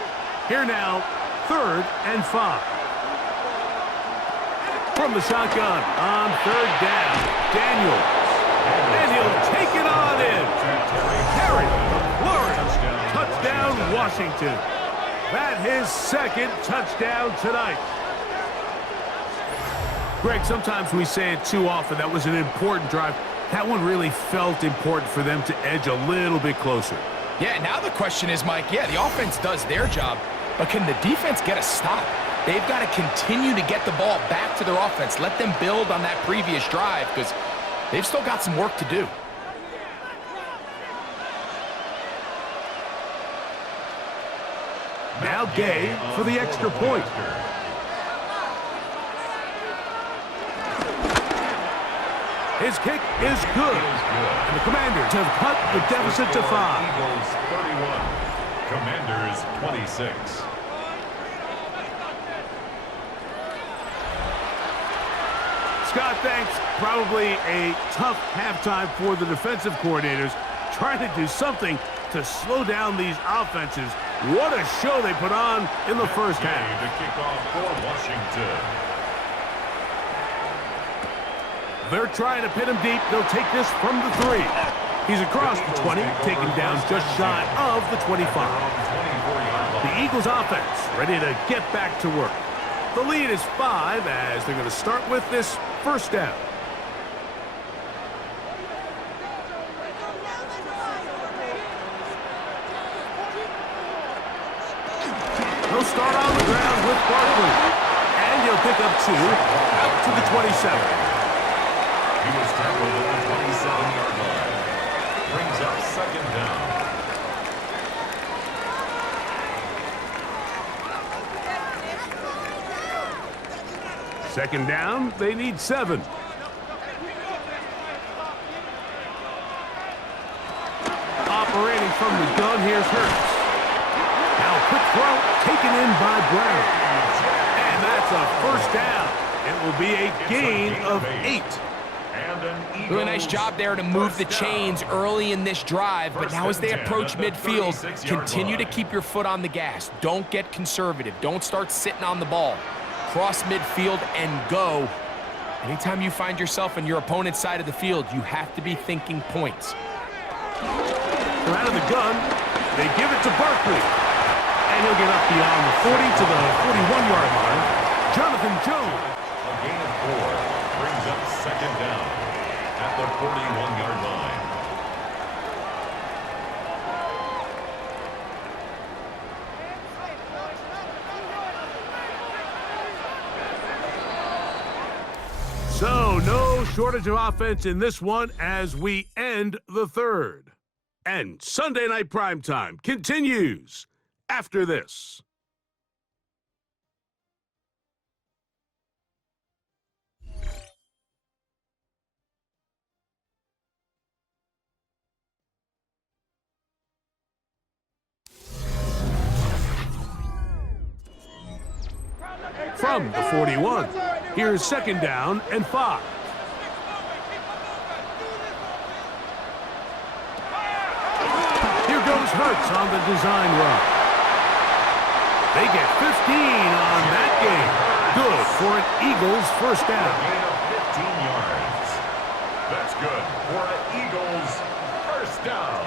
Here now, third and 5. From the shotgun on third down, Daniels. And he'll take it on in. Terry McLaurin, touchdown Washington. That's his second touchdown tonight. Greg, sometimes we say it too often. That was an important drive. That one really felt important for them to edge a little bit closer. Yeah, now the question is, Mike, yeah, the offense does their job, but can the defense get a stop? They've got to continue to get the ball back to their offense. Let them build on that previous drive because they've still got some work to do. Now Gay for the extra point. His kick is good. And the Commanders have cut the deficit to 5. Eagles 31, Commanders 26. Scott, thanks. Probably a tough halftime for the defensive coordinators, trying to do something to slow down these offenses. What a show they put on in the first half. To kick off for Washington. They're trying to pin him deep. They'll take this from the 3. He's across the 20, taken down just shy of the 25. The Eagles offense ready to get back to work. The lead is 5 as they're going to start with this first down. He'll start on the ground with Barkley. And he'll pick up 2 out to the 27. He was tackled at the 27-yard line. Brings up second down. Second down, they need 7. Operating from the gun, here's Hurts. Now quick throw, taken in by Brown. And that's a first down. It will be a gain of 8. Doing a nice job there to move the chains early in this drive, but now as they approach midfield, continue to keep your foot on the gas. Don't get conservative. Don't start sitting on the ball. Cross midfield and go. Anytime you find yourself on your opponent's side of the field, you have to be thinking points. From out of the gun, they give it to Barkley. And he'll get up beyond the 40 to the 41-yard line. Jonathan Jones. A gain of 4 brings up second down at the 41-yard line. So, no shortage of offense in this one as we end the third. And Sunday Night Primetime continues after this. From the 41, here's second down and 5. Here goes Hurts on the design run. They get 15 on that game. Good for an Eagles first down. A gain of 15 yards. That's good for an Eagles first down.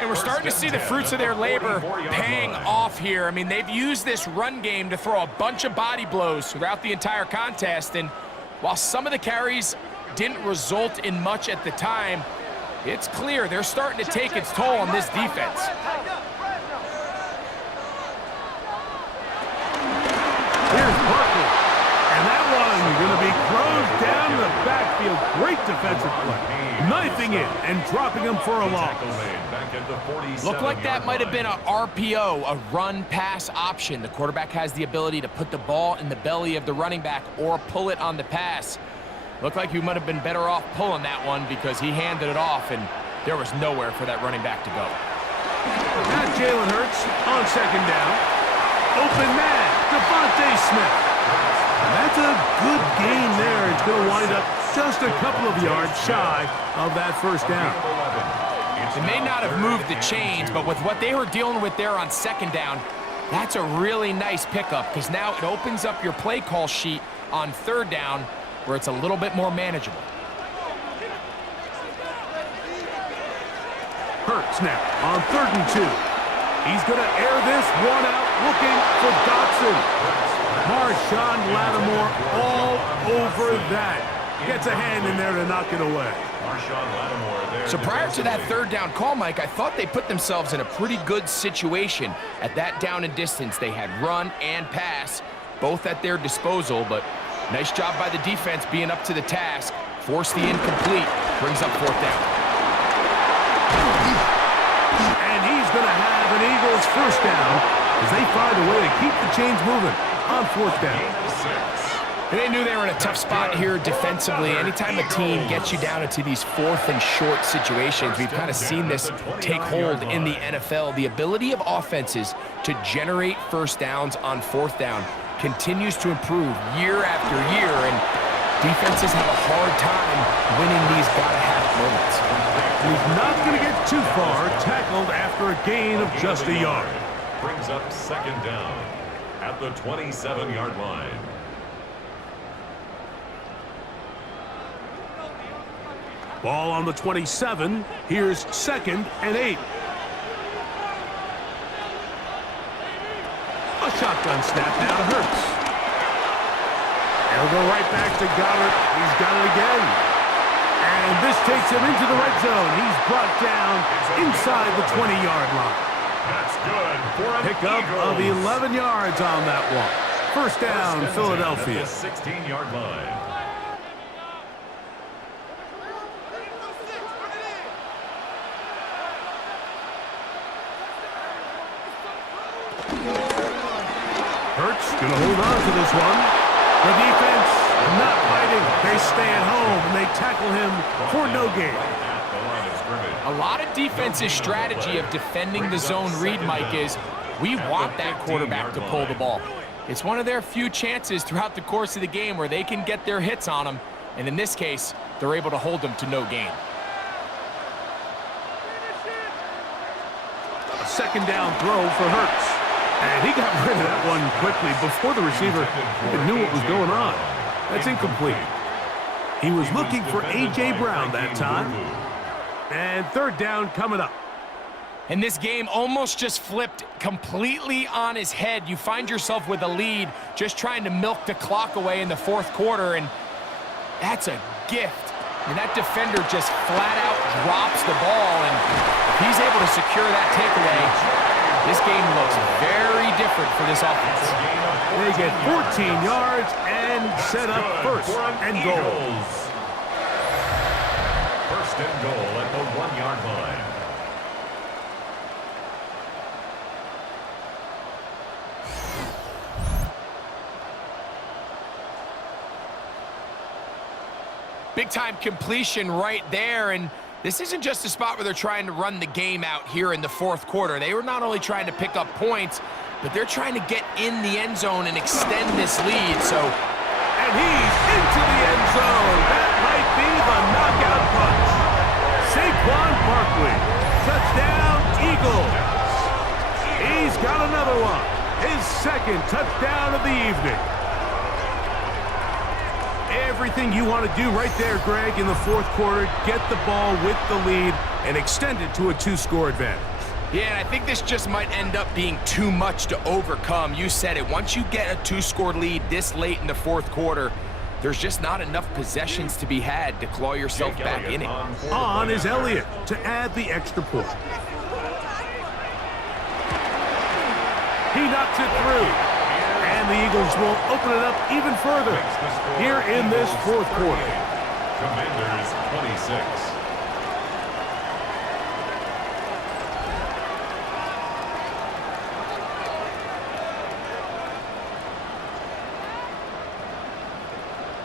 And we're starting to see the fruits of their labor paying off here. I mean, they've used this run game to throw a bunch of body blows throughout the entire contest. And while some of the carries didn't result in much at the time, it's clear they're starting to take its toll on this defense. Here's Barkley. And that one going to be thrown down the backfield. Great defensive play. Knifing it and dropping him for a loss. Looked like that might have been a RPO, a run-pass option. The quarterback has the ability to put the ball in the belly of the running back or pull it on the pass. Looked like he might have been better off pulling that one because he handed it off, and there was nowhere for that running back to go. Now Jalen Hurts on second down. Open man, Devontae Smith. And that's a good gain there. It's going to wind up just a couple of yards shy of that first down. They may not have moved the chains, but with what they were dealing with there on second down, that's a really nice pickup because now it opens up your play call sheet on third down where it's a little bit more manageable. Hurts now on 3rd and 2. He's going to air this one out looking for Dotson. Marshawn Lattimore all over that. Gets a hand in there to knock it away. So prior to that third down call, Mike, I thought they put themselves in a pretty good situation at that down and distance. They had run and pass, both at their disposal, but nice job by the defense being up to the task. Force the incomplete, brings up 4th down. And he's going to have an Eagles first down as they find a way to keep the chains moving on 4th down. And they knew they were in a tough spot here defensively. Anytime a team gets you down into these 4th and short situations, we've kind of seen this take hold in the NFL. The ability of offenses to generate first downs on 4th down continues to improve year after year, and defenses have a hard time winning these gotta-have it moments. He's not going to get too far, tackled after a gain of just a yard. Brings up second down at the 27-yard line. Ball on the 27. Here's 2nd and 8. Shotgun snap now to Hurts. He'll go right back to Goddard. He's got it again. And this takes him into the red zone. He's brought down inside the 20-yard line. That's good for an Pickup of Eagles. 11 yards on that one. First down, Philadelphia. At the 16-yard line. Hurts going to hold on to this one. The defense not biting. They stay at home, and they tackle him for no gain. A lot of defense's strategy of defending the zone read, Mike, is we want that quarterback to pull the ball. It's one of their few chances throughout the course of the game where they can get their hits on them, and in this case, they're able to hold them to no gain. A second down throw for Hurts. And he got rid of that one quickly before the receiver even knew what was going on. That's incomplete. He was looking for A.J. Brown that time. And third down coming up. And this game almost just flipped completely on his head. You find yourself with a lead, just trying to milk the clock away in the fourth quarter, and that's a gift. And that defender just flat out drops the ball, and if he's able to secure that takeaway, this game looks very different for this offense. They get 14 yards and set up first and goal. First and goal at the 1-yard line. Big-time completion right there, and this isn't just a spot where they're trying to run the game out here in the fourth quarter. They were not only trying to pick up points, but they're trying to get in the end zone and extend this lead. And he's into the end zone. That might be the knockout punch. Saquon Barkley, touchdown Eagles. He's got another one. His second touchdown of the evening. Everything you want to do right there, Greg, in the fourth quarter, get the ball with the lead and extend it to a 2-score advantage. Yeah, and I think this just might end up being too much to overcome. You said it. Once you get a 2-score lead this late in the fourth quarter, there's just not enough possessions to be had to claw yourself back in it. On is Elliott to add the extra point. He knocks it through. And the Eagles will open it up even further here in this fourth quarter. Commanders 26.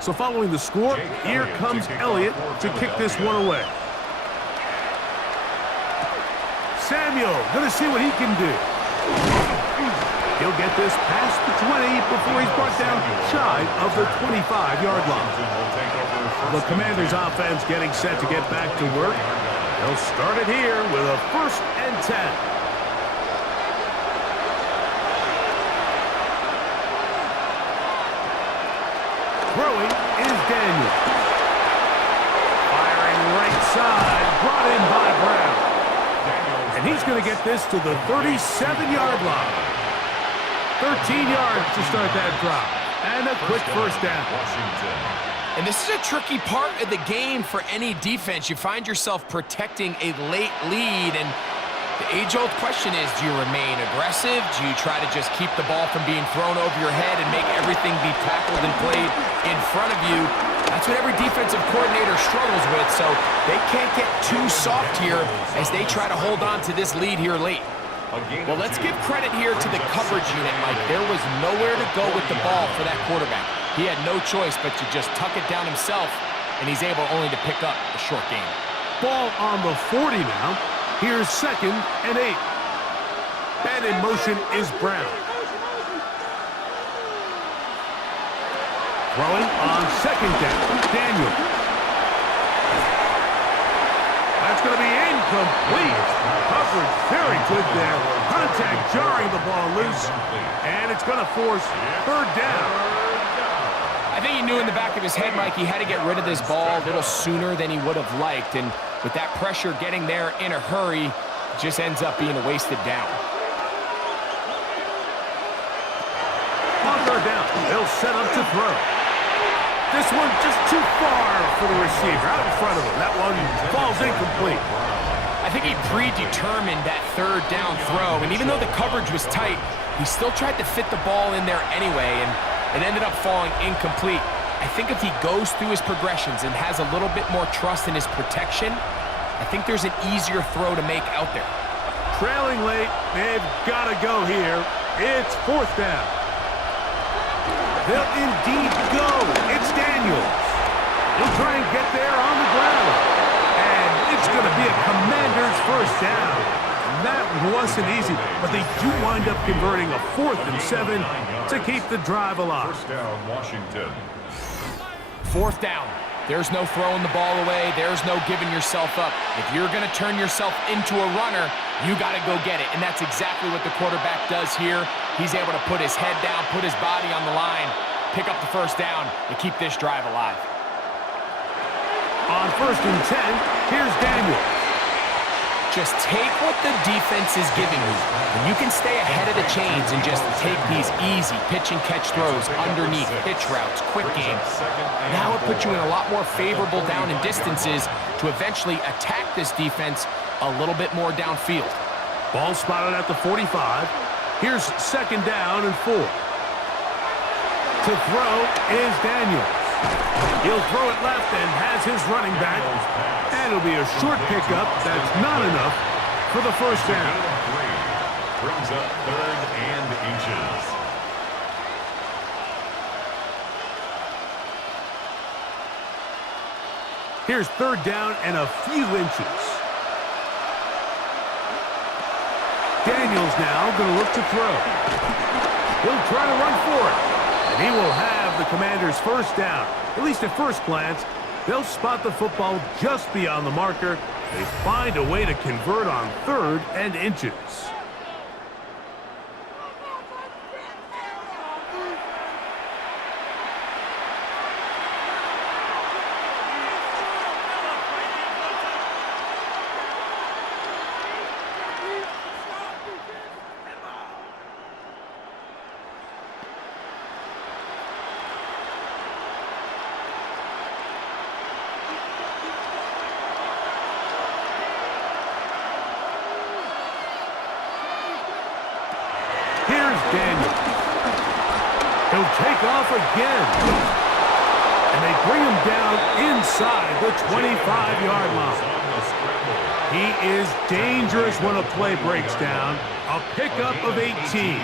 So following the score, here comes Elliott to kick this one away. Samuel going to see what he can do. He'll get this past the 20 before he's brought down shy of the 25-yard line. The Commanders' offense getting set to get back to work. They'll start it here with a 1st and 10. Throwing is Daniel. Firing right side, brought in by Brown. And he's going to get this to the 37-yard line. 13 yards to start that drive. And a quick first down. And this is a tricky part of the game for any defense. You find yourself protecting a late lead, and the age-old question is, do you remain aggressive? Do you try to just keep the ball from being thrown over your head and make everything be tackled and played in front of you? That's what every defensive coordinator struggles with, so they can't get too soft here as they try to hold on to this lead here late. Well, let's give credit here to the coverage unit, Mike. There was nowhere to go with the ball for that quarterback. He had no choice but to just tuck it down himself, and he's able only to pick up a short gain. Ball on the 40 now. Here's 2nd and 8. And in motion is Brown. Throwing on 2nd down. Daniel. That's going to be incomplete. Coverage very good there. Contact jarring the ball loose. And it's going to force 3rd down. I think he knew in the back of his head, Mike, he had to get rid of this ball a little sooner than he would have liked. And with that pressure getting there in a hurry, it just ends up being a wasted down. They'll set up to throw. This one just too far for the receiver, out in front of him. That one falls incomplete. I think he predetermined that third down throw, and even though the coverage was tight, he still tried to fit the ball in there anyway, and it ended up falling incomplete. I think if he goes through his progressions and has a little bit more trust in his protection, I think there's an easier throw to make out there. Trailing late, they've got to go here. It's fourth down. They'll indeed go. It's Daniels. He'll try and get there on the ground. And it's going to be a Commander's first down. And that wasn't easy, but they do wind up converting a 4th and 7 to keep the drive alive. First down, Washington. Fourth down. There's no throwing the ball away. There's no giving yourself up. If you're going to turn yourself into a runner, you got to go get it. And that's exactly what the quarterback does here. He's able to put his head down, put his body on the line, pick up the first down, and keep this drive alive. On 1st and 10, here's Daniels. Just take what the defense is giving you, and you can stay ahead of the chains and just take these easy pitch and catch throws underneath, pitch routes, quick game. Now it puts you in a lot more favorable down and distances to eventually attack this defense a little bit more downfield. Ball spotted at the 45. Here's 2nd down and 4. To throw is Daniels. He'll throw it left and has his running back. And it'll be a short pickup. That's not enough for the first down. Brings up 3rd and inches. Here's 3rd down and a few inches. Daniels now going to look to throw. He'll try to run for it. And he will have the Commander's first down. At least at first glance, they'll spot the football just beyond the marker. They find a way to convert on 3rd and inches. Daniels. He'll take off again. And they bring him down inside the 25-yard line. He is dangerous when a play breaks down. A pickup of 18.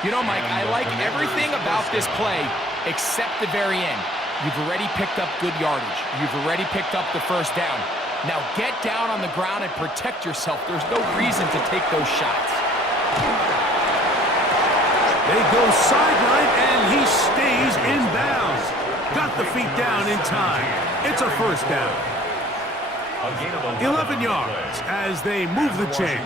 You know, Mike, I like everything about this play except the very end. You've already picked up good yardage. You've already picked up the first down. Now get down on the ground and protect yourself. There's no reason to take those shots. They go sideline, and he stays in bounds. Got the feet down in time. It's a first down. 11 yards as they move the chain.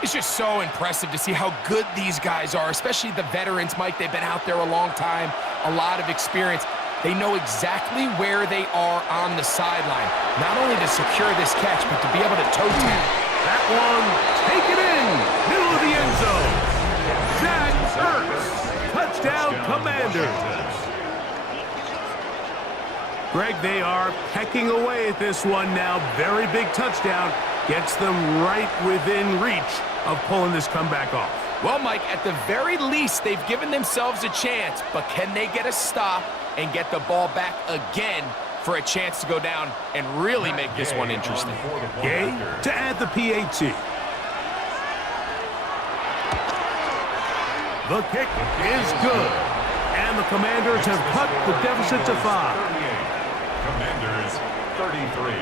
It's just so impressive to see how good these guys are, especially the veterans, Mike. They've been out there a long time, a lot of experience. They know exactly where they are on the sideline, not only to secure this catch, but to be able to toe tap. That one, take it in, middle of the end zone. Zach Ertz, touchdown Commanders. Greg, they are pecking away at this one now. Very big touchdown. Gets them right within reach of pulling this comeback off. Well, Mike, at the very least, they've given themselves a chance, but can they get a stop and get the ball back again for a chance to go down and really make this one interesting? Gay to add the PAT. The kick is good. And the Commanders have cut the deficit to 5. Commanders 33.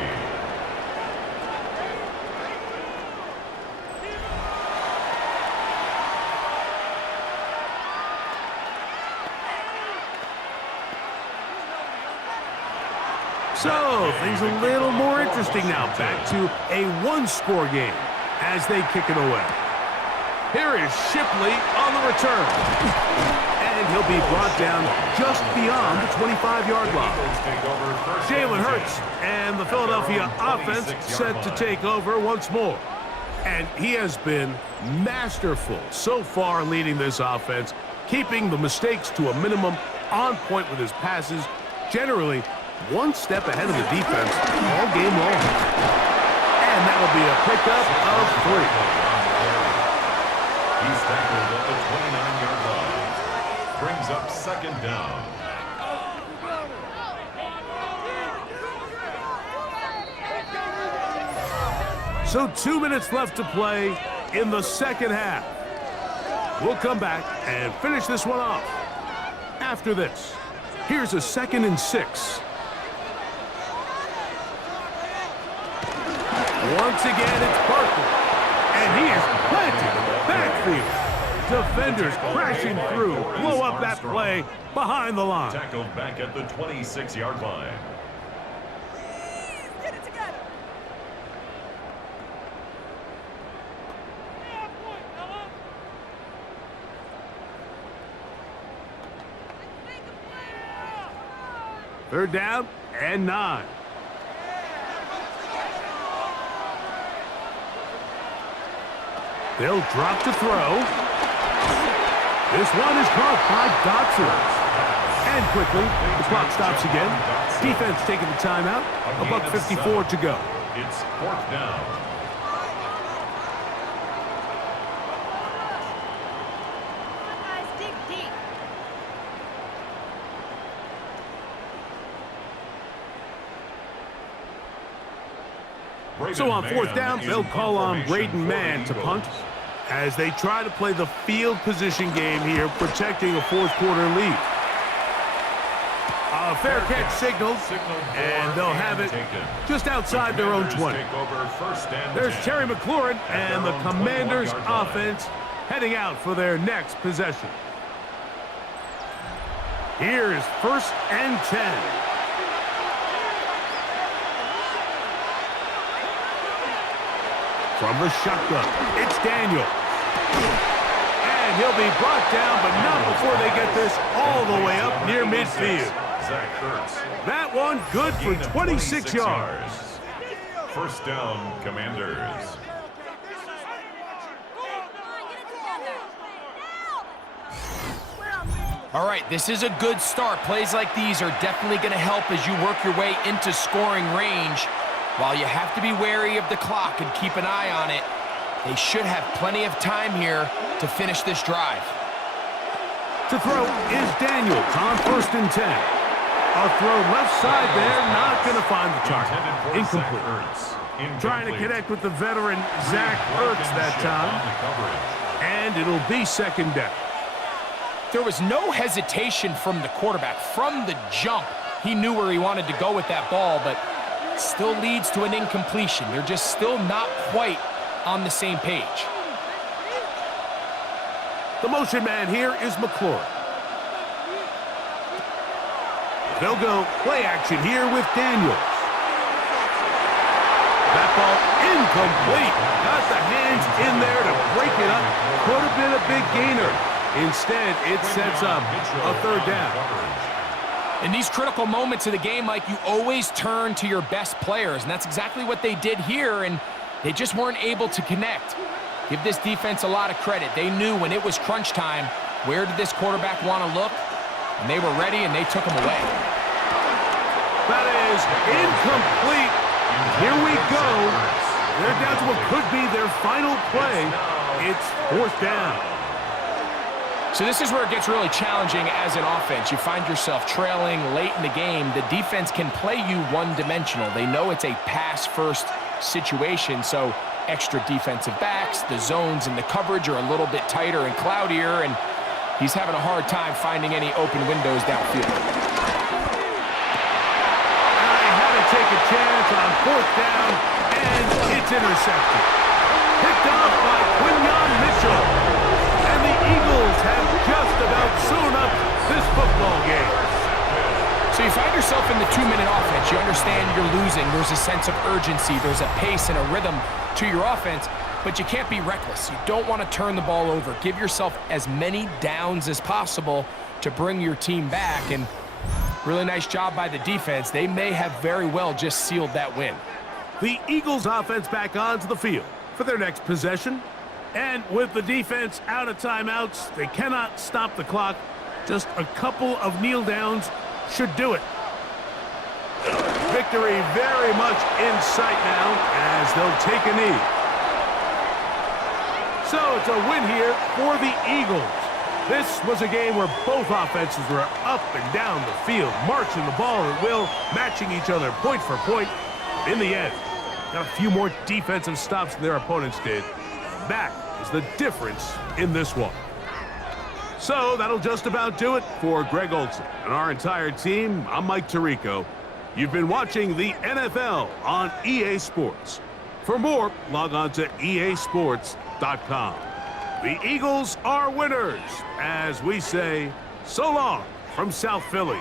So, things a little more interesting now. Back to a one-score game as they kick it away. Here is Shipley on the return. And he'll be brought down just beyond the 25-yard line. Jalen Hurts and the Philadelphia offense set to take over once more. And he has been masterful so far leading this offense. keeping the mistakes to a minimum, on point with his passes, generally one step ahead of the defense all game long. And that'll be a pickup of 3. He's tackled at the 29-yard line. Brings up second down. So 2 minutes left to play in the second half. We'll come back and finish this one off. After this, here's a 2nd and 6. Once again, it's Barkley. And he is planted in the backfield. Defenders crashing through, blow up that play behind the line. Tackled back at the 26-yard line. Get it together. Third down and 9. They'll drop to throw. This one is caught by Dotson. And quickly, the clock stops again. Defense taking the timeout. $1:54 to go. It's 4th down. Guys, dig deep. So on 4th down, they'll call on Braden Mann to punt as they try to play the field position game here, protecting a 4th quarter lead. A fair catch signaled, and they'll have it just outside their own 20. There's Terry McLaurin and the Commanders' offense heading out for their next possession. Here's 1st and 10. From the shotgun, it's Daniel. And he'll be brought down, but not before they get this all the way up near midfield. That one good for 26 yards. 1st down, Commanders. All right, this is a good start. Plays like these are definitely going to help as you work your way into scoring range. While you have to be wary of the clock and keep an eye on it, they should have plenty of time here to finish this drive. To throw is Daniels on 1st and 10. A throw left side there, not going to find the target. Incomplete. Trying to connect with the veteran Zach Ertz that time. And it'll be 2nd down. There was no hesitation from the quarterback. From the jump, he knew where he wanted to go with that ball, but still leads to an incompletion. They're just still not quite on the same page. The motion man here is McLaurin. They'll go play action here with Daniels. That ball incomplete. Got the hands in there to break it up. Could have been a big gainer. Instead, it sets up a 3rd down. In these critical moments of the game, Mike, you always turn to your best players, and that's exactly what they did here, and they just weren't able to connect. Give this defense a lot of credit. They knew when it was crunch time, where did this quarterback want to look, and they were ready, and they took him away. That is incomplete. Here we go. They're down to what could be their final play. It's 4th down. So this is where it gets really challenging as an offense. You find yourself trailing late in the game. The defense can play you one-dimensional. They know it's a pass-first situation, so extra defensive backs, the zones and the coverage are a little bit tighter and cloudier, and he's having a hard time finding any open windows downfield. And they had to take a chance on 4th down, and it's intercepted. Picked off by Quinyon Mitchell. And the Eagles have just about sewn up this football game. So you find yourself in the 2-minute offense. You understand you're losing. There's a sense of urgency. There's a pace and a rhythm to your offense, but you can't be reckless. You don't want to turn the ball over. Give yourself as many downs as possible to bring your team back, and really nice job by the defense. They may have very well just sealed that win. The Eagles offense back onto the field for their next possession. And with the defense out of timeouts, they cannot stop the clock. Just a couple of kneel downs should do it. Victory very much in sight now as they'll take a knee. So it's a win here for the Eagles. This was a game where both offenses were up and down the field, marching the ball at will, matching each other point for point. In the end, got a few more defensive stops than their opponents did. And that is the difference in this one. So that'll just about do it for Greg Olson and our entire team. I'm Mike Tirico. You've been watching the NFL on EA Sports. For more, log on to easports.com. The Eagles are winners, as we say, so long from South Philly.